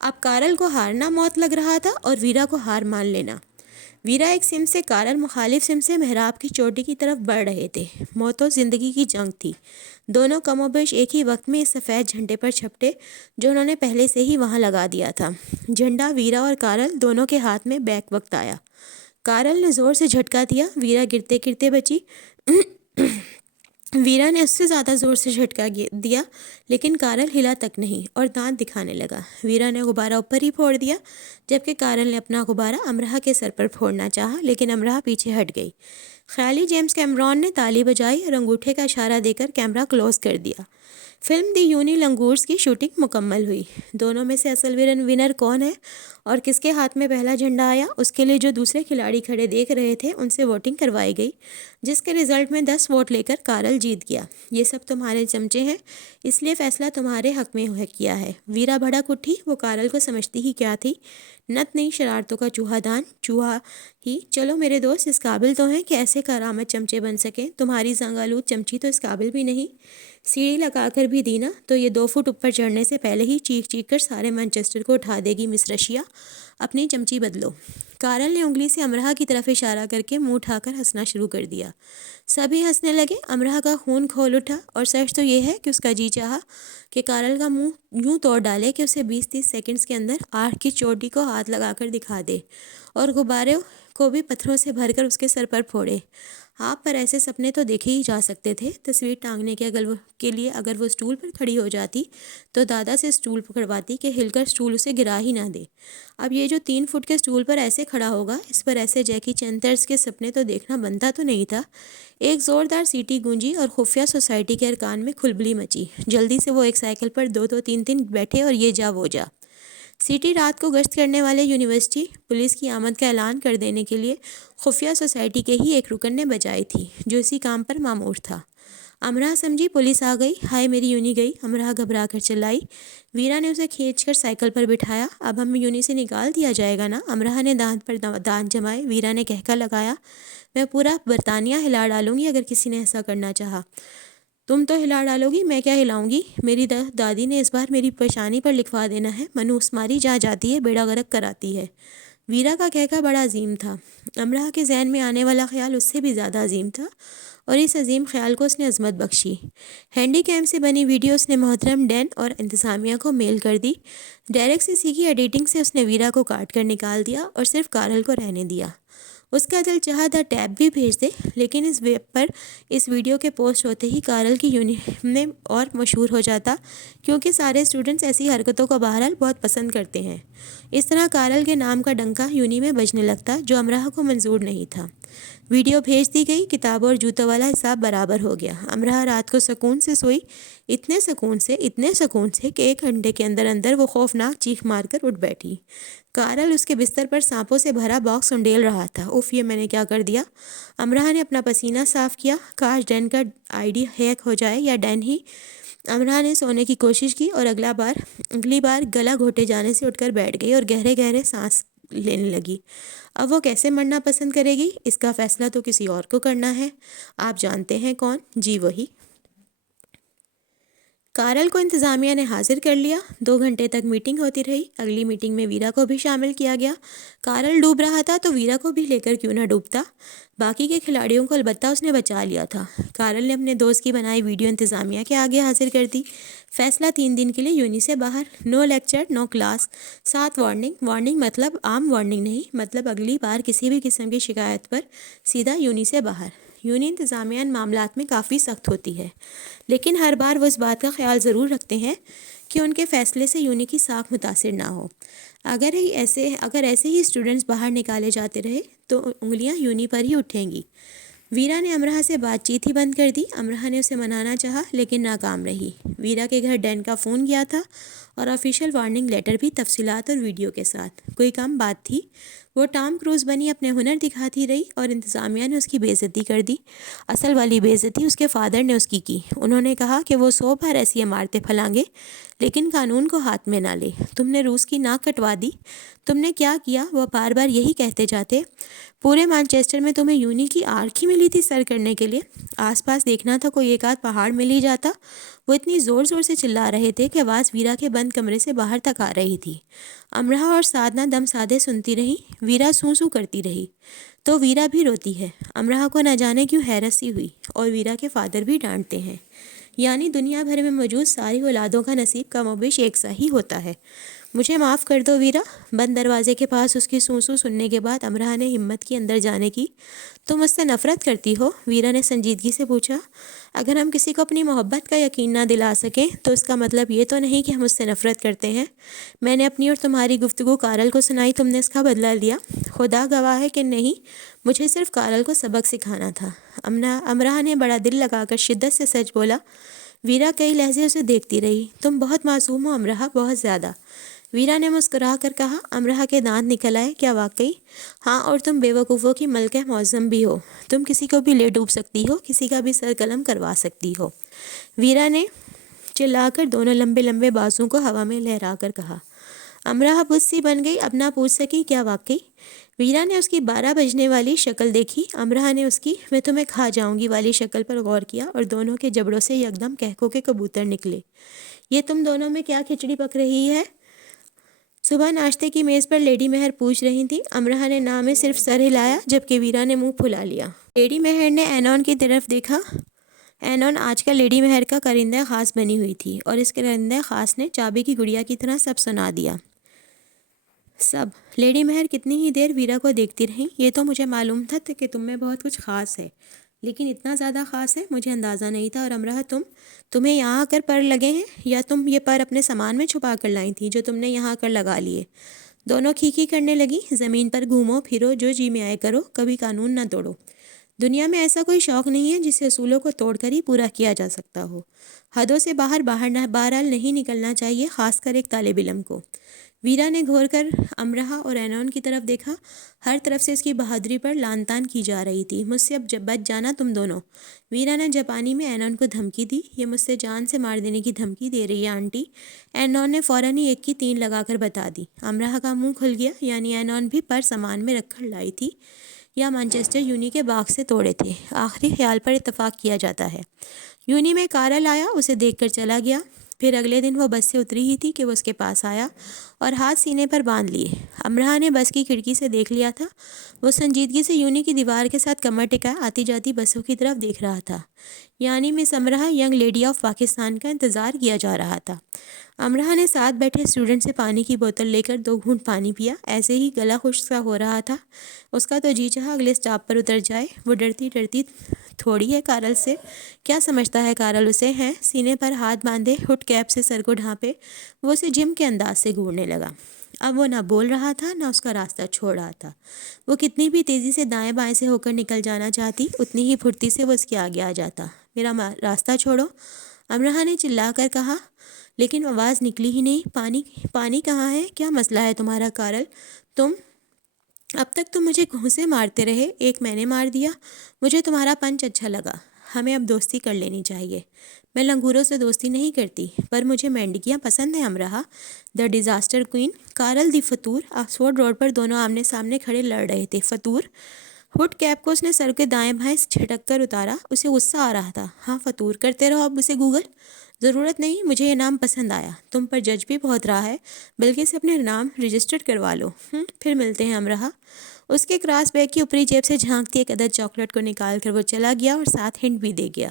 اب کارل کو ہارنا موت لگ رہا تھا اور ویرا کو ہار مان لینا۔ ویرا ایک سم سے، کارل مخالف سم سے محراب کی چوٹی کی طرف بڑھ رہے تھے۔ موت و زندگی کی جنگ تھی۔ دونوں کم و بیش ایک ہی وقت میں اس سفید جھنڈے پر چھپٹے جو انہوں نے پہلے سے ہی وہاں لگا دیا تھا۔ جھنڈا ویرا اور کارل دونوں کے ہاتھ میں بیک وقت آیا۔ کارل نے زور سے جھٹکا دیا، ویرا گرتے گرتے بچی۔ ویرا نے اس سے زیادہ زور سے جھٹکا دیا، لیکن کارل ہلا تک نہیں اور دانت دکھانے لگا۔ ویرا نے غبارہ اوپر ہی پھوڑ دیا، جبکہ کارل نے اپنا غبارہ امرہ کے سر پر پھوڑنا چاہا، لیکن امرہ پیچھے ہٹ گئی۔ خیالی جیمز کیمرون نے تالی بجائی اور انگوٹھے کا اشارہ دے کر کیمرہ کلوز کر دیا۔ فلم دی یونی لنگورز کی شوٹنگ مکمل ہوئی۔ دونوں میں سے اصل ونر کون ہے اور کس کے ہاتھ میں پہلا جھنڈا آیا، اس کے لیے جو دوسرے کھلاڑی کھڑے دیکھ رہے تھے ان سے ووٹنگ کروائی گئی، جس کے رزلٹ میں 10 ووٹ لے کر کارل جیت گیا۔ یہ سب تمہارے چمچے ہیں، اس لیے فیصلہ تمہارے حق میں کیا ہے۔ ویرا بھڑک اٹھی، وہ کارل کو سمجھتی ہی کیا تھی، نت نہیں، شرارتوں کا چوہا دان، چوہا ہی۔ چلو میرے دوست اس قابل تو ہیں کہ ایسے کارآمد چمچے بن سکیں، تمہاری زنگالود چمچی تو اس قابل بھی نہیں۔ سیڑھی لگا کر بھی دی نا تو یہ 2 فٹ اوپر چڑھنے سے پہلے ہی چیخ چیخ کر سارے مانچسٹر کو اٹھا دے گی۔ مس رشیا، اپنی چمچی بدلو۔ کارل نے انگلی سے امرہ کی طرف اشارہ کر کے منہ اٹھا کر ہنسنا شروع کر دیا۔ سبھی ہنسنے لگے۔ امرہ کا خون کھول اٹھا، اور سچ تو یہ ہے کہ اس کا جی چاہا کہ کارل کا منہ یوں توڑ ڈالے کہ اسے 20-30 سیکنڈز کے اندر آرک کی چوٹی کو ہاتھ لگا کر دکھا دے اور غبارے کو بھی پتھروں سے بھر کر اس کے سر پر پھوڑے۔ آپ پر ایسے سپنے تو دیکھے ہی جا سکتے تھے۔ تصویر ٹانگنے کے لیے اگر وہ اسٹول پر کھڑی ہو جاتی تو دادا سے اسٹول پکڑواتی کہ ہل کر اسٹول اسے گرا ہی نہ دے۔ اب یہ جو 3 فٹ کے اسٹول پر ایسے کھڑا ہوگا، اس پر ایسے جیکی چین طرز کے سپنے تو دیکھنا بنتا تو نہیں تھا۔ ایک زوردار سیٹی گونجی اور خفیہ سوسائٹی کے ارکان میں کھلبلی مچی۔ جلدی سے وہ ایک سائیکل پر 2 3 بیٹھے اور یہ جا وہ جا۔ سیٹی رات کو گشت کرنے والے یونیورسٹی پولیس کی آمد کا اعلان کر دینے کے لیے خفیہ سوسائٹی کے ہی ایک رکن نے بجائی تھی جو اسی کام پر مامور تھا۔ امراء سمجھی پولیس آ گئی، ہائے میری یونی گئی، امراء گھبرا کر چلائی۔ ویرا نے اسے کھینچ کر سائیکل پر بٹھایا۔ اب ہمیں یونی سے نکال دیا جائے گا نا؟ امراء نے دانت پر دانت جمائے۔ ویرا نے کہکا لگایا، میں پورا برطانیہ ہلا ڈالوں گی اگر کسی نے ایسا کرنا چاہا۔ تم تو ہلا ڈالو گی، میں کیا ہلاؤں گی؟ میری دادی نے اس بار میری پیشانی پر لکھوا دینا ہے، منوس ماری جہاں جاتی ہے بیڑا غرق کراتی ہے۔ ویرا کا کہکا بڑا عظیم تھا۔ امراء کے ذہن میں آنے والا خیال اس سے بھی زیادہ عظیم تھا، اور اس عظیم خیال کو اس نے عظمت بخشی۔ ہینڈی کیم سے بنی ویڈیو اس نے محترم ڈین اور انتظامیہ کو میل کر دی۔ ڈائریکٹ سے سیکھی ایڈیٹنگ سے اس نے ویرا کو کاٹ کر نکال دیا اور صرف کارل کو رہنے دیا۔ اس کا دل چاہا تھا ٹیب بھی بھیج دے، لیکن اس ویب پر اس ویڈیو کے پوسٹ ہوتے ہی کارل کی یونی میں اور مشہور ہو جاتا، کیونکہ سارے اسٹوڈنٹس ایسی حرکتوں کو بہرحال بہت پسند کرتے ہیں۔ اس طرح کارل کے نام کا ڈنکا یونی میں بجنے لگتا، جو امراء کو منظور نہیں تھا۔ ویڈیو بھیج دی گئی، کتابوں اور جوتوں والا حساب برابر ہو گیا۔ امراء رات کو سکون سے سوئی، اتنے سکون سے کہ 1 گھنٹے کے اندر اندر وہ خوفناک چیخ مار کر اٹھ بیٹھی۔ کارل اس کے بستر پر سانپوں سے بھرا باکس انڈیل رہا تھا۔ اف، یہ میں نے کیا کر دیا؟ امراء نے اپنا پسینہ صاف کیا۔ کاش ڈین کا آئی ڈی ہیک ہو جائے یا ڈین ہی۔ امراء نے سونے کی کوشش کی اور اگلی بار گلا گھوٹے جانے سے اٹھ کر بیٹھ گئی اور گہرے گہرے سانس لینے لگی۔ اب وہ کیسے مرنا پسند کرے گی؟ اس کا فیصلہ تو کسی اور کو کرنا ہے۔ آپ جانتے ہیں کون؟ جی وہی۔ کارل کو انتظامیہ نے حاضر کر لیا۔ 2 گھنٹے تک میٹنگ ہوتی رہی۔ اگلی میٹنگ میں ویرا کو بھی شامل کیا گیا۔ کارل ڈوب رہا تھا تو ویرا کو بھی لے کر کیوں نہ ڈوبتا؟ باقی کے کھلاڑیوں کو البتہ اس نے بچا لیا تھا۔ کارل نے اپنے دوست کی بنائی ویڈیو انتظامیہ کے آگے حاضر کر دی۔ فیصلہ 3 دن کے لیے یونی سے باہر، نو لیکچر، نو کلاس، 7 وارننگ مطلب عام وارننگ نہیں، مطلب اگلی بار کسی بھی قسم کی شکایت پر سیدھا یونی سے باہر۔ یونی انتظامیہ ان معاملات میں کافی سخت ہوتی ہے، لیکن ہر بار وہ اس بات کا خیال ضرور رکھتے ہیں کہ ان کے فیصلے سے یونی کی ساکھ متاثر نہ ہو۔ اگر ایسے ہی اسٹوڈنٹس باہر نکالے جاتے رہے تو انگلیاں یونی پر ہی اٹھیں گی۔ ویرا نے امراء سے بات چیت ہی بند کر دی۔ امراء نے اسے منانا چاہا لیکن ناکام رہی۔ ویرا کے گھر ڈین کا فون گیا تھا اور آفیشیل وارننگ لیٹر بھی، تفصیلات اور ویڈیو کے ساتھ۔ کوئی کم بات تھی؟ وہ ٹام کروز بنی اپنے ہنر دکھاتی رہی اور انتظامیہ نے اس کی بے عزتی کر دی۔ اصل والی بے عزتی اس کے فادر نے اس کی۔ انہوں نے کہا کہ وہ 100 بار ایسی عمارتیں پھلانگے لیکن قانون کو ہاتھ میں نہ لے۔ تم نے روس کی ناک کٹوا دی۔ تم نے کیا کیا؟ وہ بار بار یہی کہتے جاتے۔ پورے مانچسٹر میں تمہیں یونی کی آرک ہی ملی تھی سر کرنے کے لیے؟ آس پاس دیکھنا تھا کوئی ایک آدھ پہاڑ مل ہی جاتا۔ وہ اتنی زور سے چلا رہے تھے کہ آواز ویرا کے بند کمرے سے باہر تک آ رہی تھی۔ امراء اور سادنا دم سادے سنتی رہی۔ ویرا سوں کرتی رہی۔ تو ویرا بھی روتی ہے؟ امراء کو نہ جانے کیوں حیرت سی ہوئی، اور ویرا کے فادر بھی ڈانٹتے ہیں۔ یعنی دنیا بھر میں موجود ساری اولادوں کا نصیب کم و بیش ایک سا ہی ہوتا ہے۔ مجھے معاف کر دو ویرا۔ بند دروازے کے پاس اس کی سوں سننے کے بعد امراء نے ہمت کی اندر جانے کی۔ تم مجھ سے نفرت کرتی ہو؟ ویرا نے سنجیدگی سے پوچھا۔ اگر ہم کسی کو اپنی محبت کا یقین نہ دلا سکیں تو اس کا مطلب یہ تو نہیں کہ ہم اس سے نفرت کرتے ہیں۔ میں نے اپنی اور تمہاری گفتگو کارل کو سنائی، تم نے اس کا بدلہ لیا؟ خدا گواہ ہے کہ نہیں، مجھے صرف کارل کو سبق سکھانا تھا۔ امراء نے بڑا دل لگا کر شدت سے سچ بولا۔ ویرا کئی لہجے اسے دیکھتی رہی۔ تم بہت معصوم ہو امراء، بہت زیادہ۔ ویرا نے مسکرا کر کہا۔ امراء کے دانت نکل آئے۔ کیا واقعی؟ ہاں، اور تم بے وقوفوں کی ملکہ معظم بھی ہو۔ تم کسی کو بھی لے ڈوب سکتی ہو، کسی کا بھی سر قلم کروا سکتی ہو۔ ویرا نے چلا کر دونوں لمبے لمبے بازوؤں کو ہوا میں لہرا کر کہا۔ امراء بت سی بن گئی، اب نہ پوچھ سکی کیا واقعی؟ ویرا نے اس کی 12 بجنے والی شکل دیکھی۔ امراء نے اس کی میں تمہیں کھا جاؤں گی والی شکل پر غور کیا، اور دونوں کے جبڑوں سے یکدم کہکوں کے کبوتر نکلے۔ یہ تم دونوں میں کیا کھچڑی پک رہی ہے؟ صبح ناشتے کی میز پر لیڈی مہر پوچھ رہی تھی۔ امراء نے نہ میں صرف سر ہلایا، جبکہ ویرا نے منہ پھلا لیا۔ لیڈی مہر نے اینون کی طرف دیکھا۔ اینون آج کل لیڈی مہر کا کرندہ خاص بنی ہوئی تھی، اور اس کرندہ خاص نے چابی کی گڑیا کی طرح سب سنا دیا۔ سب؟ لیڈی مہر کتنی ہی دیر ویرا کو دیکھتی رہیں۔ یہ تو مجھے معلوم تھا کہ تم میں بہت کچھ خاص ہے، لیکن اتنا زیادہ خاص ہے مجھے اندازہ نہیں تھا۔ اور امرہ تمہیں یہاں آ کر پر لگے ہیں یا تم یہ پر اپنے سامان میں چھپا کر لائی تھی جو تم نے یہاں آ کر لگا لیے؟ دونوں کھیکی کرنے لگی۔ زمین پر گھومو پھرو، جو جی میں آئے کرو، کبھی قانون نہ توڑو۔ دنیا میں ایسا کوئی شوق نہیں ہے جسے اصولوں کو توڑ کر ہی پورا کیا جا سکتا ہو۔ حدوں سے بہرحال نہیں نکلنا چاہیے، خاص کر ایک طالب علم کو۔ ویرا نے گھور کر امرہ اور اینون کی طرف دیکھا۔ ہر طرف سے اس کی بہادری پر لان تان کی جا رہی تھی۔ مجھ سے اب بچ جانا تم دونوں، ویرا نے جاپانی میں اینون کو دھمکی دی۔ یہ مجھ سے جان سے مار دینے کی دھمکی دے رہی ہے آنٹی۔ اینون نے فوراً ہی ایک کی تین لگا کر بتا دی۔ امرہ کا منہ کھل گیا، یعنی اینون بھی پر سامان میں رکھ کر لائی تھی یا مانچسٹر یونی کے باغ سے توڑے تھے۔ آخری خیال پر اتفاق کیا جاتا ہے۔ یونی میں کارل آیا، اسے دیکھ کر چلا گیا۔ پھر اگلے دن وہ بس سے اتری ہی تھی کہ وہ اس کے پاس آیا اور ہاتھ سینے پر باندھ لیے۔ امرہ نے بس کی کھڑکی سے دیکھ لیا تھا۔ وہ سنجیدگی سے یونی کی دیوار کے ساتھ کمر ٹکائے آتی جاتی بسوں کی طرف دیکھ رہا تھا، یعنی مس امرہ ینگ لیڈی آف پاکستان کا انتظار کیا جا رہا تھا۔ امرہ نے ساتھ بیٹھے اسٹوڈنٹ سے پانی کی بوتل لے کر 2 گھونٹ پانی پیا۔ ایسے ہی گلا خشک سا ہو رہا تھا اس کا، تو جی چاہا اگلے اسٹاپ پر اتر جائے۔ وہ ڈرتی تھوڑی ہے کارل سے، کیا سمجھتا ہے کارل اسے؟ ہیں سینے پر ہاتھ باندھے ہڈ کیپ سے سر کو ڈھانپے وہ اسے جم کے انداز سے گھورنے لگا۔ اب وہ نہ بول رہا تھا نہ اس کا راستہ چھوڑ رہا تھا۔ وہ کتنی بھی تیزی سے دائیں بائیں سے ہو کر نکل جانا چاہتی، اتنی ہی پھرتی سے وہ اس کے آگے آ جاتا۔ میرا راستہ چھوڑو، امرہ نے چلا کر کہا، لیکن آواز نکلی ہی نہیں۔ پانی کہاں ہے؟ کیا مسئلہ ہے تمہارا کارل؟ اب تک تم مجھے گھونسے مارتے رہے، ایک میں نے مار دیا۔ مجھے تمہارا پنچ اچھا لگا، ہمیں اب دوستی کر لینی چاہیے۔ میں لنگوروں سے دوستی نہیں کرتی، پر مجھے مینڈکیاں پسند ہیں امرہ۔ دی ڈیزاسٹر کوئین، کارل دی فطور۔ آکسفورڈ روڈ پر دونوں آمنے سامنے کھڑے لڑ رہے تھے۔ فطور؟ ہڈ کیپ کو اس نے سر کے دائیں بائیں جھٹک کر اتارا۔ اسے غصہ آ رہا تھا۔ ہاں فطور، کرتے رہو اب اسے گوگل۔ ضرورت نہیں، مجھے یہ نام پسند آیا۔ تم پر جج بھی بہت رہا ہے، بلکہ اسے اپنے نام رجسٹرڈ کروا لو۔ پھر ملتے ہیں امرہ۔ اس کے کراس بیگ کی اوپری جیب سے جھانکتی ایک عدد چاکلیٹ کو نکال کر وہ چلا گیا اور ساتھ ہنٹ بھی دے گیا۔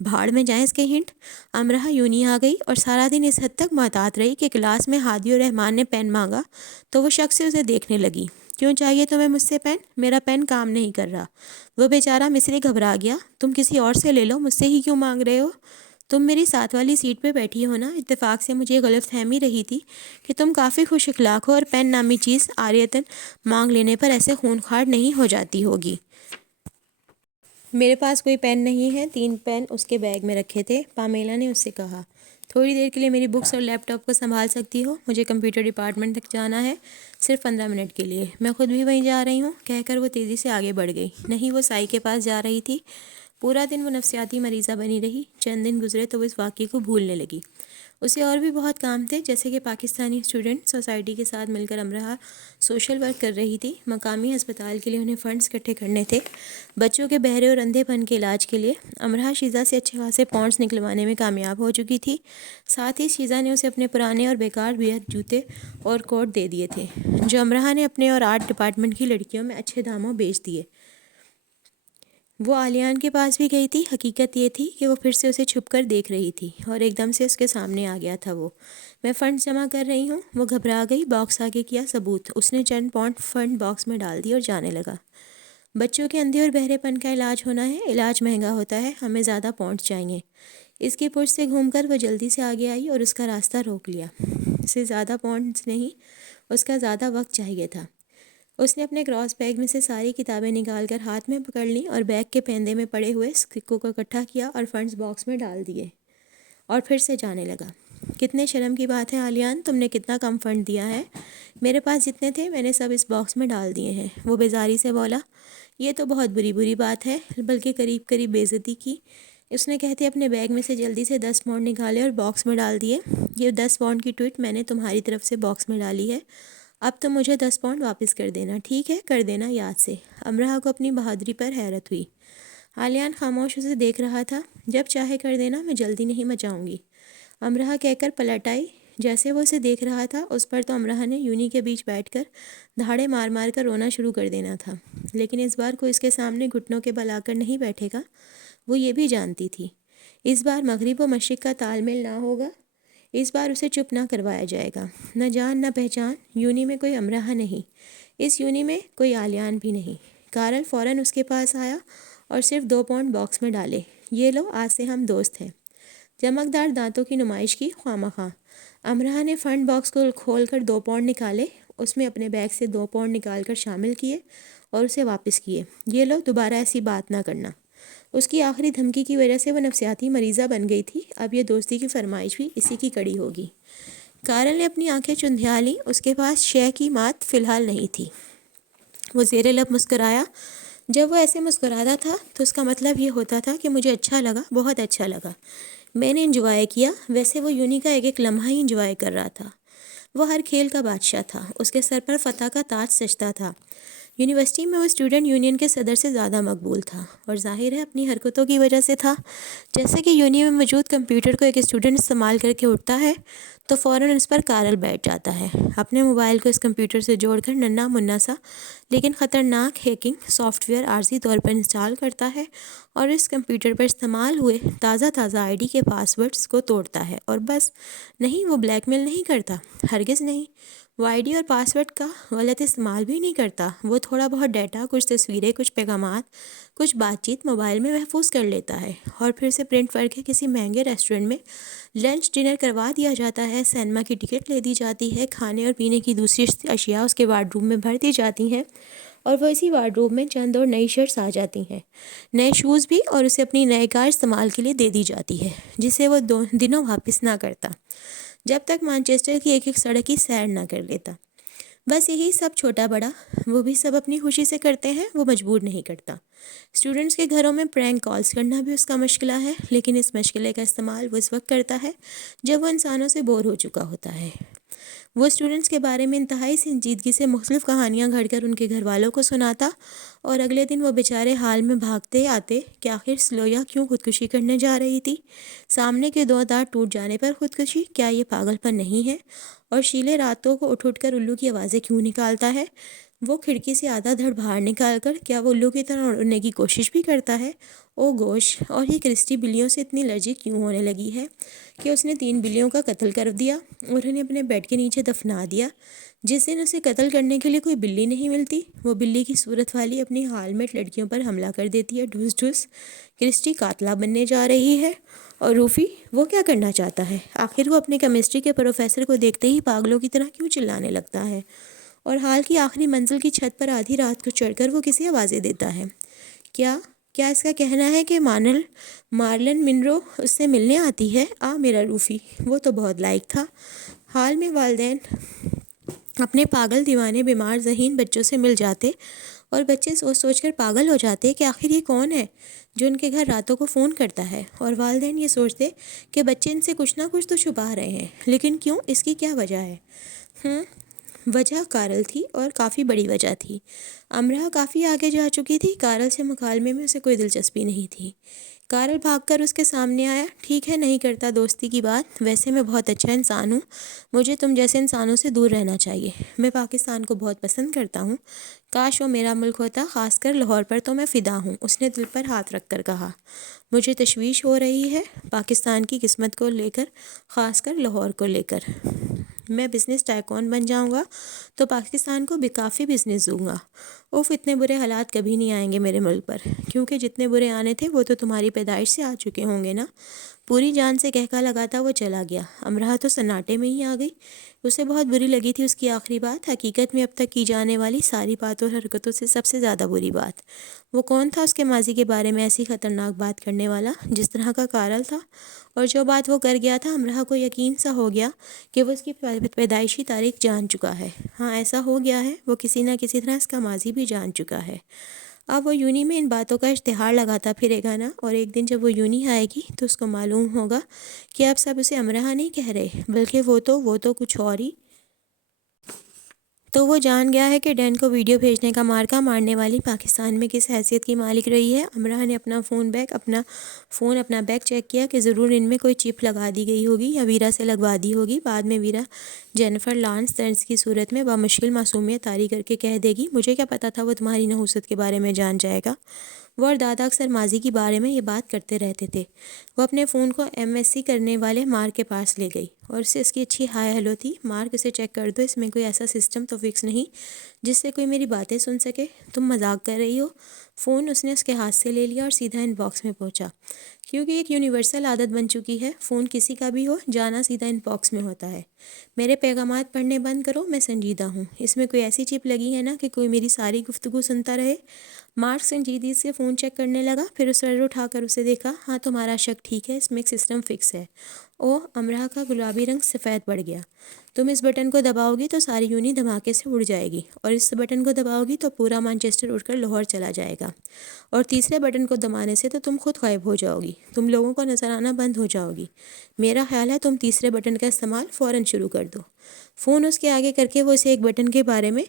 بھاڑ میں جائیں اس کے ہنٹ۔ امرہ یونی آ گئی اور سارا دن اس حد تک محتاط رہی کہ کلاس میں ہادی الرحمان نے پین مانگا تو وہ شک سے اسے دیکھنے لگی۔ کیوں چاہیے تمہیں مجھ سے پین؟ میرا پین کام نہیں کر رہا۔ وہ بیچارہ مصری گھبرا گیا۔ تم کسی اور سے لے لو، مجھ سے ہی کیوں مانگ رہے ہو؟ تم میری ساتھ والی سیٹ پہ بیٹھی ہو نا۔ اتفاق سے مجھے غلط فہمی رہی تھی کہ تم کافی خوش اخلاق ہو اور پین نامی چیز عاریتاً مانگ لینے پر ایسے خونخوار نہیں ہو جاتی ہوگی۔ میرے پاس کوئی پین نہیں ہے۔ 3 پین اس کے بیگ میں رکھے تھے، پامیلا نے اس سے کہا۔ تھوڑی دیر کے لیے میری بکس اور لیپ ٹاپ کو سنبھال سکتی ہو؟ مجھے کمپیوٹر ڈپارٹمنٹ تک جانا ہے، صرف 15 منٹ کے لیے۔ میں خود بھی وہیں جا رہی ہوں، کہہ کر وہ تیزی سے آگے بڑھ گئی۔ نہیں، وہ سائی کے پاس جا رہی تھی۔ پورا دن وہ نفسیاتی مریضہ بنی رہی۔ چند دن گزرے تو وہ اس واقعے کو بھولنے لگی۔ اسے اور بھی بہت کام تھے، جیسے کہ پاکستانی اسٹوڈنٹ سوسائٹی کے ساتھ مل کر امرہ سوشل ورک کر رہی تھی۔ مقامی ہسپتال کے لیے انہیں فنڈز اکٹھے کرنے تھے، بچوں کے بہرے اور اندھے پن کے علاج کے لیے۔ امرہ شیزا سے اچھے خاصے پونڈز نکلوانے میں کامیاب ہو چکی تھی۔ ساتھ ہی شیزا نے اسے اپنے پرانے اور بیکار بیعت جوتے اور کوٹ دے دیے تھے، جو امرہ نے اپنے اور آرٹ ڈپارٹمنٹ کی لڑکیوں میں اچھے داموں بیچ دیے۔ وہ عالیان کے پاس بھی گئی تھی۔ حقیقت یہ تھی کہ وہ پھر سے اسے چھپ کر دیکھ رہی تھی اور ایک دم سے اس کے سامنے آ گیا تھا وہ۔ میں فنڈز جمع کر رہی ہوں۔ وہ گھبرا گئی۔ باکس آگے کیا ثبوت؟ اس نے چند پاؤنڈ فنڈ باکس میں ڈال دی اور جانے لگا۔ بچوں کے اندھے اور بہرے پن کا علاج ہونا ہے، علاج مہنگا ہوتا ہے، ہمیں زیادہ پاؤنڈ چاہیے۔ اس کی پشت سے گھوم کر وہ جلدی سے آگے آئی اور اس کا راستہ روک لیا۔ اسے زیادہ پاؤنڈز نہیں، اس کا زیادہ وقت چاہیے تھا۔ اس نے اپنے کراس بیگ میں سے ساری کتابیں نکال کر ہاتھ میں پکڑ لیں اور بیگ کے پیندے میں پڑے ہوئے سکوں کو اکٹھا کیا اور فنڈز باکس میں ڈال دیے اور پھر سے جانے لگا۔ کتنے شرم کی بات ہے عالیان، تم نے کتنا کم فنڈ دیا ہے؟ میرے پاس جتنے تھے میں نے سب اس باکس میں ڈال دیے ہیں، وہ بیزاری سے بولا۔ یہ تو بہت بری بات ہے، بلکہ قریب بے عزتی کی۔ اس نے کہتے اپنے بیگ میں سے جلدی سے 10 پاؤنڈ نکالے اور باکس میں ڈال دیے۔ یہ 10 پاؤنڈ کی ٹویٹ میں نے تمہاری طرف سے باکس میں ڈالی ہے، اب تم مجھے 10 پاؤنڈ واپس کر دینا، ٹھیک ہے؟ کر دینا یاد سے۔ امرہ کو اپنی بہادری پر حیرت ہوئی۔ عالیان خاموش اسے دیکھ رہا تھا۔ جب چاہے کر دینا، میں جلدی نہیں مچاؤں گی، امرہ کہہ کر پلٹ آئی۔ جیسے وہ اسے دیکھ رہا تھا، اس پر تو امرہ نے یونی کے بیچ بیٹھ کر دھاڑے مار مار کر رونا شروع کر دینا تھا، لیکن اس بار کوئی اس کے سامنے گھٹنوں کے بل آ کر نہیں بیٹھے گا، وہ یہ بھی جانتی تھی۔ اس بار مغرب و مشرق کا تال میل نہ ہوگا، اس بار اسے چپ نہ کروایا جائے گا۔ نہ جان نہ پہچان، یونی میں کوئی امرہ نہیں، اس یونی میں کوئی عالیان بھی نہیں۔ کارل فوراً اس کے پاس آیا اور صرف 2 پاؤنڈ باکس میں ڈالے۔ یہ لو، آج سے ہم دوست ہیں۔ چمکدار دانتوں کی نمائش کی خواہ۔ امرا نے فنڈ باکس کو کھول کر 2 پاؤنڈ نکالے، اس میں اپنے بیگ سے 2 پاؤنڈ نکال کر شامل کیے اور اسے واپس کیے۔ یہ لو، دوبارہ ایسی بات نہ کرنا۔ اس کی آخری دھمکی کی وجہ سے وہ نفسیاتی مریضہ بن گئی تھی، اب یہ دوستی کی فرمائش بھی اسی کی کڑی ہوگی۔ کارل نے اپنی آنکھیں چندھیا لیں، اس کے پاس شے کی مات فی الحال نہیں تھی۔ وہ زیر لب مسکرایا۔ جب وہ ایسے مسکراتا تھا تو اس کا مطلب یہ ہوتا تھا کہ مجھے اچھا لگا، بہت اچھا لگا، میں نے انجوائے کیا۔ ویسے وہ یونی کا ایک ایک لمحہ ہی انجوائے کر رہا تھا۔ وہ ہر کھیل کا بادشاہ تھا، اس کے سر پر فتح کا تاج سجتا تھا۔ یونیورسٹی میں وہ اسٹوڈنٹ یونین کے صدر سے زیادہ مقبول تھا، اور ظاہر ہے اپنی حرکتوں کی وجہ سے تھا۔ جیسے کہ یونی میں موجود کمپیوٹر کو ایک اسٹوڈنٹ استعمال کر کے اٹھتا ہے تو فوراً اس پر کارل بیٹھ جاتا ہے، اپنے موبائل کو اس کمپیوٹر سے جوڑ کر ننھا منھا سا لیکن خطرناک ہیکنگ سافٹ ویئر عارضی طور پر انسٹال کرتا ہے اور اس کمپیوٹر پر استعمال ہوئے تازہ آئی ڈی کے پاس ورڈز کو توڑتا ہے، اور بس۔ نہیں، وہ بلیک میل نہیں کرتا، ہرگز نہیں۔ وہ آئی ڈی اور پاس ورڈ کا غلط استعمال بھی نہیں کرتا۔ وہ تھوڑا بہت ڈیٹا، کچھ تصویریں، کچھ پیغامات، کچھ بات چیت موبائل میں محفوظ کر لیتا ہے اور پھر سے پرنٹ کر کے کسی مہنگے ریسٹورنٹ میں لنچ ڈنر کروا دیا جاتا ہے، سینما کی ٹکٹ لے دی جاتی ہے، کھانے اور پینے کی دوسری اشیاء اس کے وارڈروب میں بھر دی جاتی ہیں، اور وہ اسی وارڈروب میں چند اور نئی شرٹس آ جاتی ہیں، نئے شوز بھی، اور اسے اپنی نئے کار استعمال کے لیے دے دی جاتی ہے جسے وہ دنوں واپس نہ کرتا جب تک مانچسٹر کی ایک ایک سڑک کی سیر نہ کر لیتا۔ بس یہی سب، چھوٹا بڑا، وہ بھی سب اپنی خوشی سے کرتے ہیں، وہ مجبور نہیں کرتا۔ اسٹوڈنٹس کے گھروں میں پرینک کالز کرنا بھی اس کا مشغلہ ہے، لیکن اس مشغلے کا استعمال وہ اس وقت کرتا ہے جب وہ انسانوں سے بور ہو چکا ہوتا ہے۔ وہ اسٹوڈنٹس کے بارے میں انتہائی سنجیدگی سے مختلف کہانیاں گھڑ کر ان کے گھر والوں کو سناتا، اور اگلے دن وہ بیچارے حال میں بھاگتے آتے کہ آخر سلویا کیوں خودکشی کرنے جا رہی تھی، سامنے کے 2 دانت ٹوٹ جانے پر خودکشی، کیا یہ پاگل پن نہیں ہے، اور شیلے راتوں کو اٹھ کر الو کی آوازیں کیوں نکالتا ہے، وہ کھڑکی سے آدھا دھڑ باہر نکال کر کیا وہ الو کی طرح اڑنے کی کوشش بھی کرتا ہے، او گوش، اور یہ کرسٹی بلیوں سے اتنی الرجی کیوں ہونے لگی ہے کہ اس نے 3 بلیوں کا قتل کر دیا اور انہیں اپنے بیڈ کے نیچے دفنا دیا۔ جس دن اسے قتل کرنے کے لیے کوئی بلی نہیں ملتی، وہ بلی کی صورت والی اپنی ہالمیٹ لڑکیوں پر حملہ کر دیتی ہے۔ ڈھس ڈھس، کرسٹی قاتلہ بننے جا رہی ہے، اور روفی، وہ کیا کرنا چاہتا ہے؟ آخر وہ اپنے کیمسٹری کے پروفیسر کو دیکھتے ہی پاگلوں کی طرح کیوں چلانے لگتا ہے، اور حال کی آخری منزل کی چھت پر آدھی رات کو چڑھ کر وہ کسے آوازیں دیتا ہے؟ کیا اس کا کہنا ہے کہ مارلن منرو اس سے ملنے آتی ہے؟ میرا روفی، وہ تو بہت لائق تھا۔ حال میں والدین اپنے پاگل، دیوانے، بیمار، ذہین بچوں سے مل جاتے، اور بچے سوچ سوچ کر پاگل ہو جاتے کہ آخر یہ کون ہے جو ان کے گھر راتوں کو فون کرتا ہے، اور والدین یہ سوچتے کہ بچے ان سے کچھ نہ کچھ تو چھپا رہے ہیں، لیکن کیوں، اس کی کیا وجہ ہے؟ وجہ کارل تھی، اور کافی بڑی وجہ تھی۔ امرا کافی آگے جا چکی تھی، کارل سے مکالمے میں اسے کوئی دلچسپی نہیں تھی۔ کارل بھاگ کر اس کے سامنے آیا۔ ٹھیک ہے، نہیں کرتا دوستی کی بات، ویسے میں بہت اچھا انسان ہوں، مجھے تم جیسے انسانوں سے دور رہنا چاہیے۔ میں پاکستان کو بہت پسند کرتا ہوں، کاش وہ میرا ملک ہوتا، خاص کر لاہور پر تو میں فدا ہوں، اس نے دل پر ہاتھ رکھ کر کہا۔ مجھے تشویش ہو رہی ہے پاکستان کی قسمت کو لے کر، خاص کر لاہور کو لے کر۔ میں بزنس ٹائکون بن جاؤں گا تو پاکستان کو بھی کافی بزنس دوں گا۔ اتنے برے حالات کبھی نہیں آئیں گے میرے ملک پر، کیونکہ جتنے برے آنے تھے وہ تو تمہاری پیدائش سے آ چکے ہوں گے نا۔ پوری جان سے کہکا لگاتا وہ چلا گیا۔ امرا تو سناٹے میں ہی آ گئی، اسے بہت بری لگی تھی اس کی آخری بات، حقیقت میں اب تک کی جانے والی ساری باتوں اور حرکتوں سے سب سے زیادہ بری بات۔ وہ کون تھا اس کے ماضی کے بارے میں ایسی خطرناک بات کرنے والا، جس طرح کا کارل تھا؟ اور جو بات وہ کر گیا تھا، امرا کو یقین سا ہو گیا کہ وہ اس کی پیدائشی تاریخ جان چکا ہے۔ ہاں، ایسا ہو گیا ہے، وہ کسی نہ کسی طرح اس کا ماضی بھی جان چکا ہے۔ اب وہ یونی میں ان باتوں کا اشتہار لگاتا پھرے گا نا، اور ایک دن جب وہ یونی آئے گی تو اس کو معلوم ہوگا کہ اب سب اسے امرا نہیں کہہ رہے، بلکہ وہ تو کچھ اور ہی۔ تو وہ جان گیا ہے کہ ڈین کو ویڈیو بھیجنے کا مارکا مارنے والی پاکستان میں کس حیثیت کی مالک رہی ہے۔ امرا نے اپنا بیگ چیک کیا کہ ضرور ان میں کوئی چپ لگا دی گئی ہوگی یا ویرا سے لگوا دی ہوگی۔ بعد میں ویرا جینیفر لانس طرز کی صورت میں بامشکل معصومیت طاری کر کے کہہ دے گی، مجھے کیا پتا تھا وہ تمہاری نحوست کے بارے میں جان جائے گا۔ وہ اور دادا اکثر ماضی کے بارے میں یہ بات کرتے رہتے تھے۔ وہ اپنے فون کو MSc کرنے والے مارک کے پاس لے گئی اور اس سے اس کی اچھی ہائے ہیلو تھی۔ مارک اسے چیک کر دو، اس میں کوئی ایسا سسٹم تو فکس نہیں جس سے کوئی میری باتیں سن سکے؟ تم مذاق کر رہی ہو؟ فون اس نے اس کے ہاتھ سے لے لیا اور سیدھا ان باکس میں پہنچا، کیونکہ ایک یونیورسل عادت بن چکی ہے، فون کسی کا بھی ہو جانا سیدھا ان باکس میں ہوتا ہے۔ میرے پیغامات پڑھنے بند کرو، میں سنجیدہ ہوں، اس میں کوئی ایسی چپ لگی ہے نا کہ کوئی میری ساری گفتگو سنتا رہے؟ مارک سنجیدگی سے فون چیک کرنے لگا، پھر اس سر اٹھا کر اسے دیکھا۔ ہاں تمہارا شک ٹھیک ہے، اس میں ایک سسٹم فکس ہے۔ اوہ، امرا کا گلابی رنگ سفید پڑ گیا۔ تم اس بٹن کو دباؤ گی تو ساری یونی دھماکے سے اڑ جائے گی، اور اس بٹن کو دباؤ گی تو پورا مانچسٹر اڑ کر لاہور چلا جائے گا، اور تیسرے بٹن کو دبانے سے تو تم خود غائب ہو جاؤ گی، تم لوگوں کو نظر آنا بند ہو جاؤ گی۔ میرا خیال ہے تم تیسرے بٹن کا استعمال فوراً شروع کر دو۔ فون اس کے آگے کر کے وہ اسے ایک بٹن کے بارے میں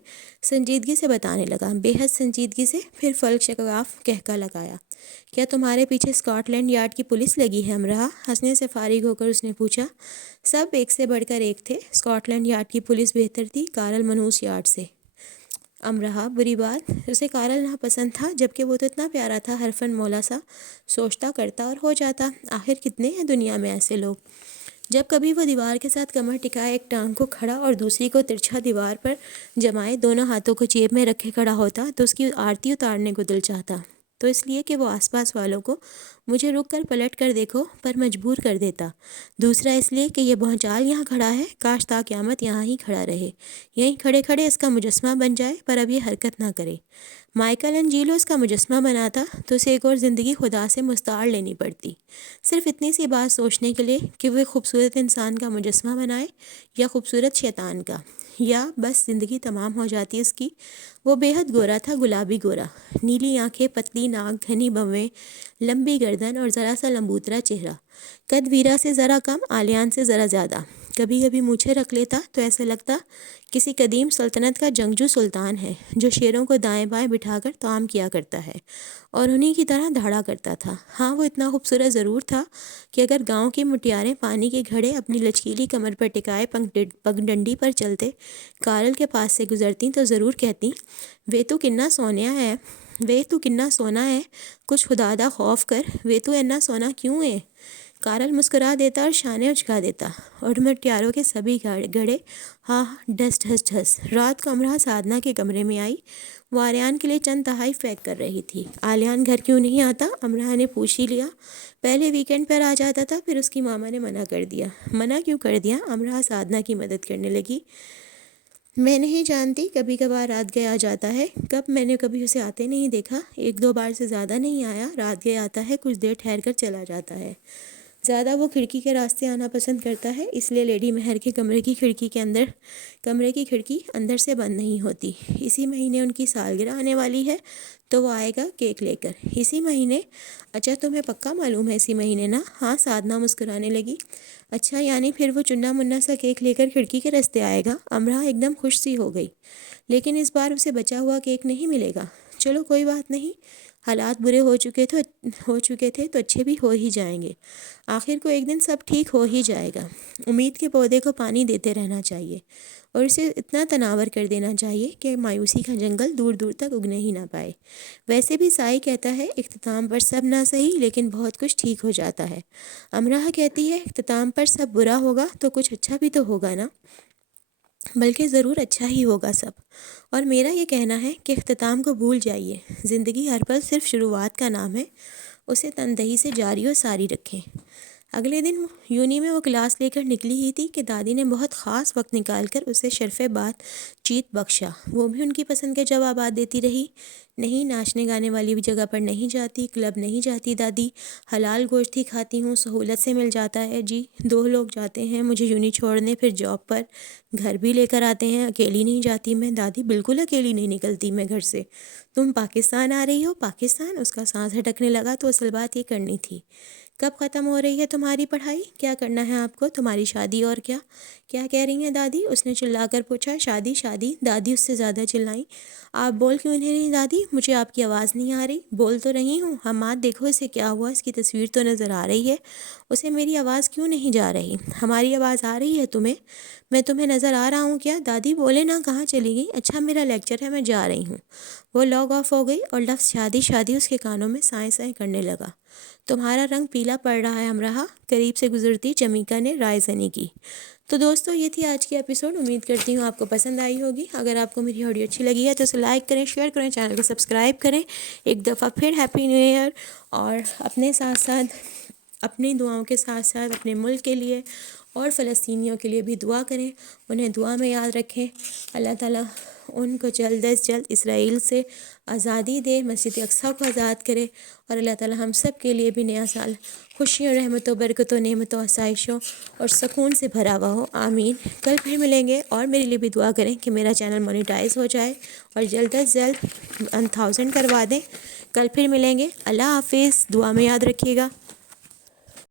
سنجیدگی سے بتانے لگا، بے حد سنجیدگی سے، پھر فلک شگاف کہکا لگایا۔ کیا تمہارے پیچھے اسکاٹ لینڈ یارڈ کی پولیس لگی ہے امرا؟ ہنسنے سے فارغ ہو کر اس نے پوچھا۔ سب ایک سے بڑھ کر ایک تھے، اسکاٹ لینڈ یارڈ کی پولیس بہتر تھی کارل منوس یارڈ سے۔ امرا، بری بات، اسے کارل ناپسند تھا، جبکہ وہ تو اتنا پیارا تھا، ہر فن مولا سا، سوچتا کرتا اور ہو جاتا۔ آخر کتنے ہیں دنیا میں ایسے لوگ؟ جب کبھی وہ دیوار کے ساتھ کمر ٹکائے ایک ٹانگ کو کھڑا اور دوسری کو ترچھا دیوار پر جمائے دونوں ہاتھوں کو جیب میں رکھے کھڑا ہوتا تو اس کی آرتی اتارنے کو دل چاہتا، تو اس لیے کہ وہ آس پاس والوں کو مجھے رک کر پلٹ کر دیکھو پر مجبور کر دیتا، دوسرا اس لیے کہ یہ بھونچال یہاں کھڑا ہے، کاش تا قیامت یہاں ہی کھڑا رہے، یہیں کھڑے کھڑے اس کا مجسمہ بن جائے، پر اب یہ حرکت نہ کرے۔ مائیکل انجیلو اس کا مجسمہ بناتا تو اسے ایک اور زندگی خدا سے مستعار لینی پڑتی، صرف اتنی سی بات سوچنے کے لیے کہ وہ ایک خوبصورت انسان کا مجسمہ بنائے یا خوبصورت شیطان کا، یا بس زندگی تمام ہو جاتی اس کی۔ وہ بے حد گورا تھا، گلابی گورا، نیلی آنکھیں، پتلی ناک، گھنی بھویں، لمبی گردن اور ذرا سا لمبوترا چہرہ، قد ویرا سے ذرا کم، آلیان سے ذرا زیادہ۔ کبھی کبھی مونچھیں رکھ لیتا تو ایسے لگتا کسی قدیم سلطنت کا جنگجو سلطان ہے جو شیروں کو دائیں بائیں بٹھا کر طعام کیا کرتا ہے اور انہی کی طرح دھاڑا کرتا تھا۔ ہاں وہ اتنا خوبصورت ضرور تھا کہ اگر گاؤں کی مٹیاریں پانی کے گھڑے اپنی لچکیلی کمر پر ٹکائے پگڈنڈی پر چلتے کارل کے پاس سے گزرتیں تو ضرور کہتیں، وے تو کننا سونیا ہے، وے تو کننا سونا ہے، کچھ خدادہ خوف کر، وے تو اینا سونا کیوں ہے؟ کارل مسکرا دیتا اور شانے اچکا دیتا، اور مٹیاروں کے سبھی گھڑے ہاں ڈھس ڈھس ڈھس۔ رات کو امرا سادنا کے کمرے میں آئی، وہ آریان کے لیے چند تحائف پیک کر رہی تھی۔ آلیان گھر کیوں نہیں آتا؟ امرا نے پوچھ ہی لیا، پہلے ویکینڈ پر آ جاتا تھا، پھر اس کی ماما نے منع کر دیا۔ منع کیوں کر دیا؟ امرا سادنا کی مدد کرنے لگی۔ میں نہیں جانتی، کبھی کبھار رات گئے آ جاتا ہے، کب میں نے کبھی اسے آتے نہیں دیکھا، ایک دو بار سے زیادہ نہیں آیا، رات گئے آتا ہے، کچھ دیر ٹھہر کر چلا جاتا ہے۔ زیادہ وہ کھڑکی کے راستے آنا پسند کرتا ہے، اس لیے لیڈی مہر کے کمرے کی کھڑکی اندر سے بند نہیں ہوتی۔ اسی مہینے ان کی سالگرہ آنے والی ہے تو وہ آئے گا کیک لے کر۔ اسی مہینے؟ اچھا تمہیں پکا معلوم ہے اسی مہینے نا؟ ہاں، سادنا مسکرانے لگی۔ اچھا یعنی پھر وہ چنا منا سا کیک لے کر کھڑکی کے راستے آئے گا؟ امرا ایک دم خوش سی ہو گئی، لیکن اس بار اسے بچا ہوا کیک نہیں ملے گا۔ چلو کوئی بات نہیں، حالات برے ہو چکے تھے تو اچھے بھی ہو ہی جائیں گے، آخر کو ایک دن سب ٹھیک ہو ہی جائے گا۔ امید کے پودے کو پانی دیتے رہنا چاہیے اور اسے اتنا تناور کر دینا چاہیے کہ مایوسی کا جنگل دور دور تک اگنے ہی نہ پائے۔ ویسے بھی سائی کہتا ہے اختتام پر سب نہ صحیح لیکن بہت کچھ ٹھیک ہو جاتا ہے۔ امرا کہتی ہے اختتام پر سب برا ہوگا تو کچھ اچھا بھی تو ہوگا نا؟ بلکہ ضرور اچھا ہی ہوگا سب، اور میرا یہ کہنا ہے کہ اختتام کو بھول جائیے، زندگی ہر پل صرف شروعات کا نام ہے، اسے تندہی سے جاری و ساری رکھیں۔ اگلے دن یونی میں وہ کلاس لے کر نکلی ہی تھی کہ دادی نے بہت خاص وقت نکال کر اسے شرف بات چیت بخشا۔ وہ بھی ان کی پسند کے جوابات دیتی رہی۔ نہیں، ناچنے گانے والی بھی جگہ پر نہیں جاتی، کلب نہیں جاتی دادی، حلال گوشت ہی کھاتی ہوں، سہولت سے مل جاتا ہے جی، 2 لوگ جاتے ہیں مجھے یونی چھوڑنے، پھر جاب پر، گھر بھی لے کر آتے ہیں، اکیلی نہیں جاتی میں دادی، بالکل اکیلی نہیں نکلتی میں گھر سے۔ تم پاکستان آ رہی ہو؟ پاکستان؟ اس کا سانس ہٹکنے لگا تو اصل بات یہ کرنی تھی کب ختم ہو رہی ہے تمہاری پڑھائی؟ کیا کرنا ہے آپ کو؟ تمہاری شادی اور کیا کہہ رہی ہیں دادی؟ اس نے چلا کر پوچھا۔ شادی شادی، دادی اس سے زیادہ چلائیں۔ آپ بول کیوں نہیں رہی دادی؟ مجھے آپ کی آواز نہیں آ رہی۔ بول تو رہی ہوں۔ حماد دیکھو اسے کیا ہوا، اس کی تصویر تو نظر آ رہی ہے، اسے میری آواز کیوں نہیں جا رہی؟ ہماری آواز آ رہی ہے تمہیں؟ میں تمہیں نظر آ رہا ہوں کیا؟ دادی بولے نا، کہاں چلی گئی؟ اچھا میرا لیکچر ہے، میں جا رہی ہوں۔ وہ لاگ آف ہو گئی اور لفظ شادی شادی اس کے کانوں میں سائیں سائیں کرنے لگا۔ تمہارا رنگ پیلا پڑ رہا ہے ہمراہ، قریب سے گزرتی چمیکا نے رائے زنی کی۔ تو دوستو یہ تھی آج کی ایپیسوڈ، امید کرتی ہوں آپ کو پسند آئی ہوگی۔ اگر آپ کو میری آڈیو اچھی لگی ہے تو اسے لائک کریں، شیئر کریں، چینل کو سبسکرائب کریں۔ ایک دفعہ پھر ہیپی نیو ایئر، اور اپنے ساتھ ساتھ اپنی دعاؤں کے ساتھ ساتھ اپنے ملک کے لیے اور فلسطینیوں کے لیے بھی دعا کریں، انہیں دعا میں یاد رکھیں۔ اللہ تعالیٰ ان کو جلد از جلد اسرائیل سے آزادی دے، مسجد اقصیٰ کو آزاد کرے، اور اللہ تعالیٰ ہم سب کے لیے بھی نیا سال خوشیوں، رحمتوں، برکتوں، نعمتوں، آسائشوں اور سکون سے بھرا ہوا ہو، آمین۔ کل پھر ملیں گے، اور میرے لیے بھی دعا کریں کہ میرا چینل مونیٹائز ہو جائے اور جلد از جلد 1000 کروا دیں۔ کل پھر ملیں گے، اللہ حافظ، دعا میں یاد رکھیے گا۔